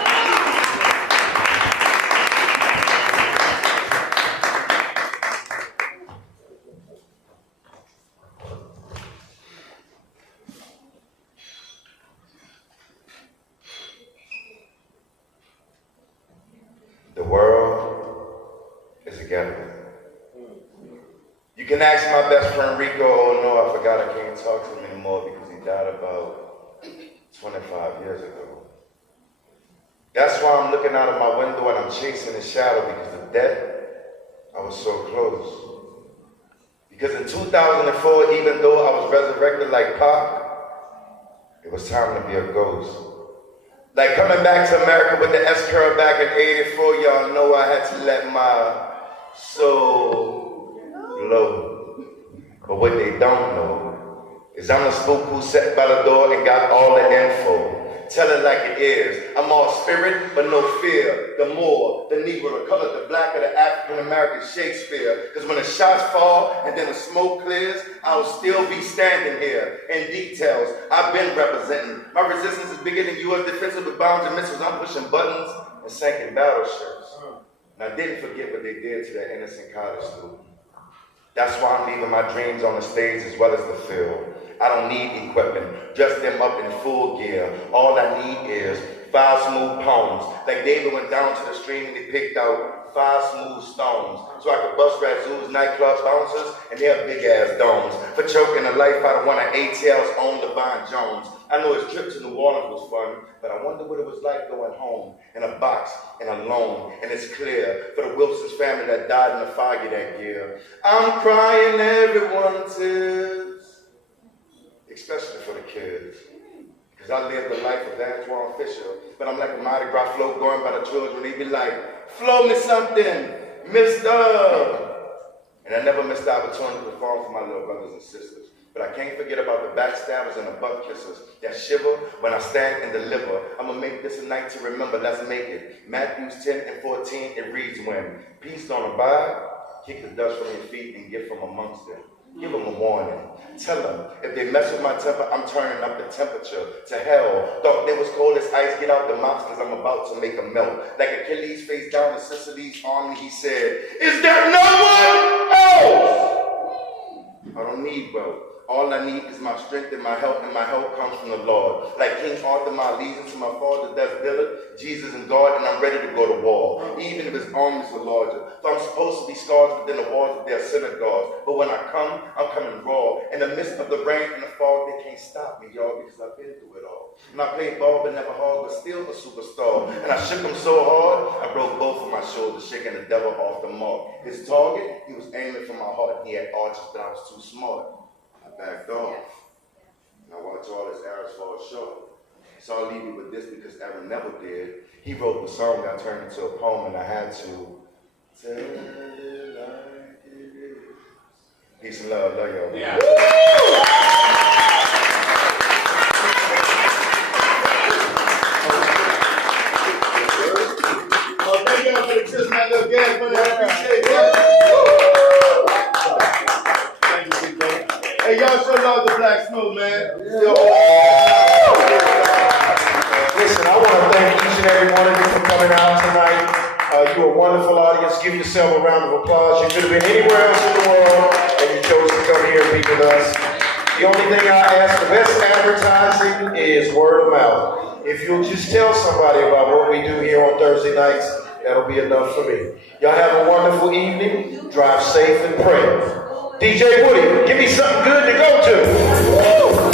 The world is a ghetto. You can ask my best friend Rico. Oh no, I forgot I can't talk to him anymore because he died about 25 years ago. That's why I'm looking out of my window and I'm chasing the shadow, because of death, I was so close. Because in 2004, even though I was resurrected like Pac, it was time to be a ghost. Like coming back to America with the S-curl back in 84, y'all know I had to let my soul blow. But what they don't know is I'm the spook who sat by the door and got all the info. Tell it like it is. I'm all spirit, but no fear. The Moor, the Negro, the color, the black, or the African-American Shakespeare. Because when the shots fall and then the smoke clears, I'll still be standing here. In details, I've been representing. My resistance is bigger than U.S. defensive with bombs and missiles. I'm pushing buttons and sinking battleships. And I didn't forget what they did to that innocent college student. That's why I'm leaving my dreams on the stage as well as the field. I don't need equipment, dress them up in full gear. All I need is 5 smooth poems. Like David went down to the stream and he picked out 5 smooth stones. So I could bust Razoo's nightclub bouncers and their big ass domes. For choking the life out of one of ATL's own Devon Jones. I know his trip to New Orleans was fun, but I wonder what it was like going home in a box and alone. And it's clear for the Wilson's family that died in the fire that year. I'm crying everyone's tears. Especially for the kids. Because I lived the life of Antoine Fisher. But I'm like a Mardi Gras float going by the children. They be like, flow me something, mister. And I never missed the opportunity to perform for my little brothers and sisters. But I can't forget about the backstabbers and the butt kissers that shiver when I stand and deliver. I'm going to make this a night to remember. Let's make it. Matthew 10 and 14, it reads, when peace don't abide, kick the dust from your feet and get from amongst them. Give them a warning. Tell them, if they mess with my temper, I'm turning up the temperature to hell. Thought they was cold as ice, get out the mouth, because I'm about to make them melt. Like Achilles face down to Sicily's army, he said, is there no one else? I don't need wealth. All I need is my strength and my help comes from the Lord. Like King Arthur, my allegiance to my father, that's Billy, Jesus and God, and I'm ready to go to war, even if his armies are larger. So I'm supposed to be scarred within the walls of their synagogues. But when I come, I'm coming raw. In the midst of the rain and the fog, they can't stop me, y'all, because I've been through it all. And I played ball but never hard, but still a superstar. And I shook him so hard, I broke both of my shoulders, shaking the devil off the mark. His target, he was aiming for my heart, and he had arches, but I was too smart. Backed off. And I watch all his arrows fall short. So I'll leave you with this because Aaron Neville did. He wrote the song that turned into a poem, and I had to tell it like it is. Peace and love. Love y'all. Yeah. Well, thank y'all for the kiss, my little gas, but I appreciate it. Hey, y'all show love to Black Smoke, man. Listen, I want to thank each and every one of you for coming out tonight. You're a wonderful audience. Give yourself a round of applause. You could have been anywhere else in the world, and you chose to come here and be with us. The only thing I ask, the best advertising is word of mouth. If you'll just tell somebody about what we do here on Thursday nights, that'll be enough for me. Y'all have a wonderful evening. Drive safe and pray. DJ Woody, give me something good to go to. Woo!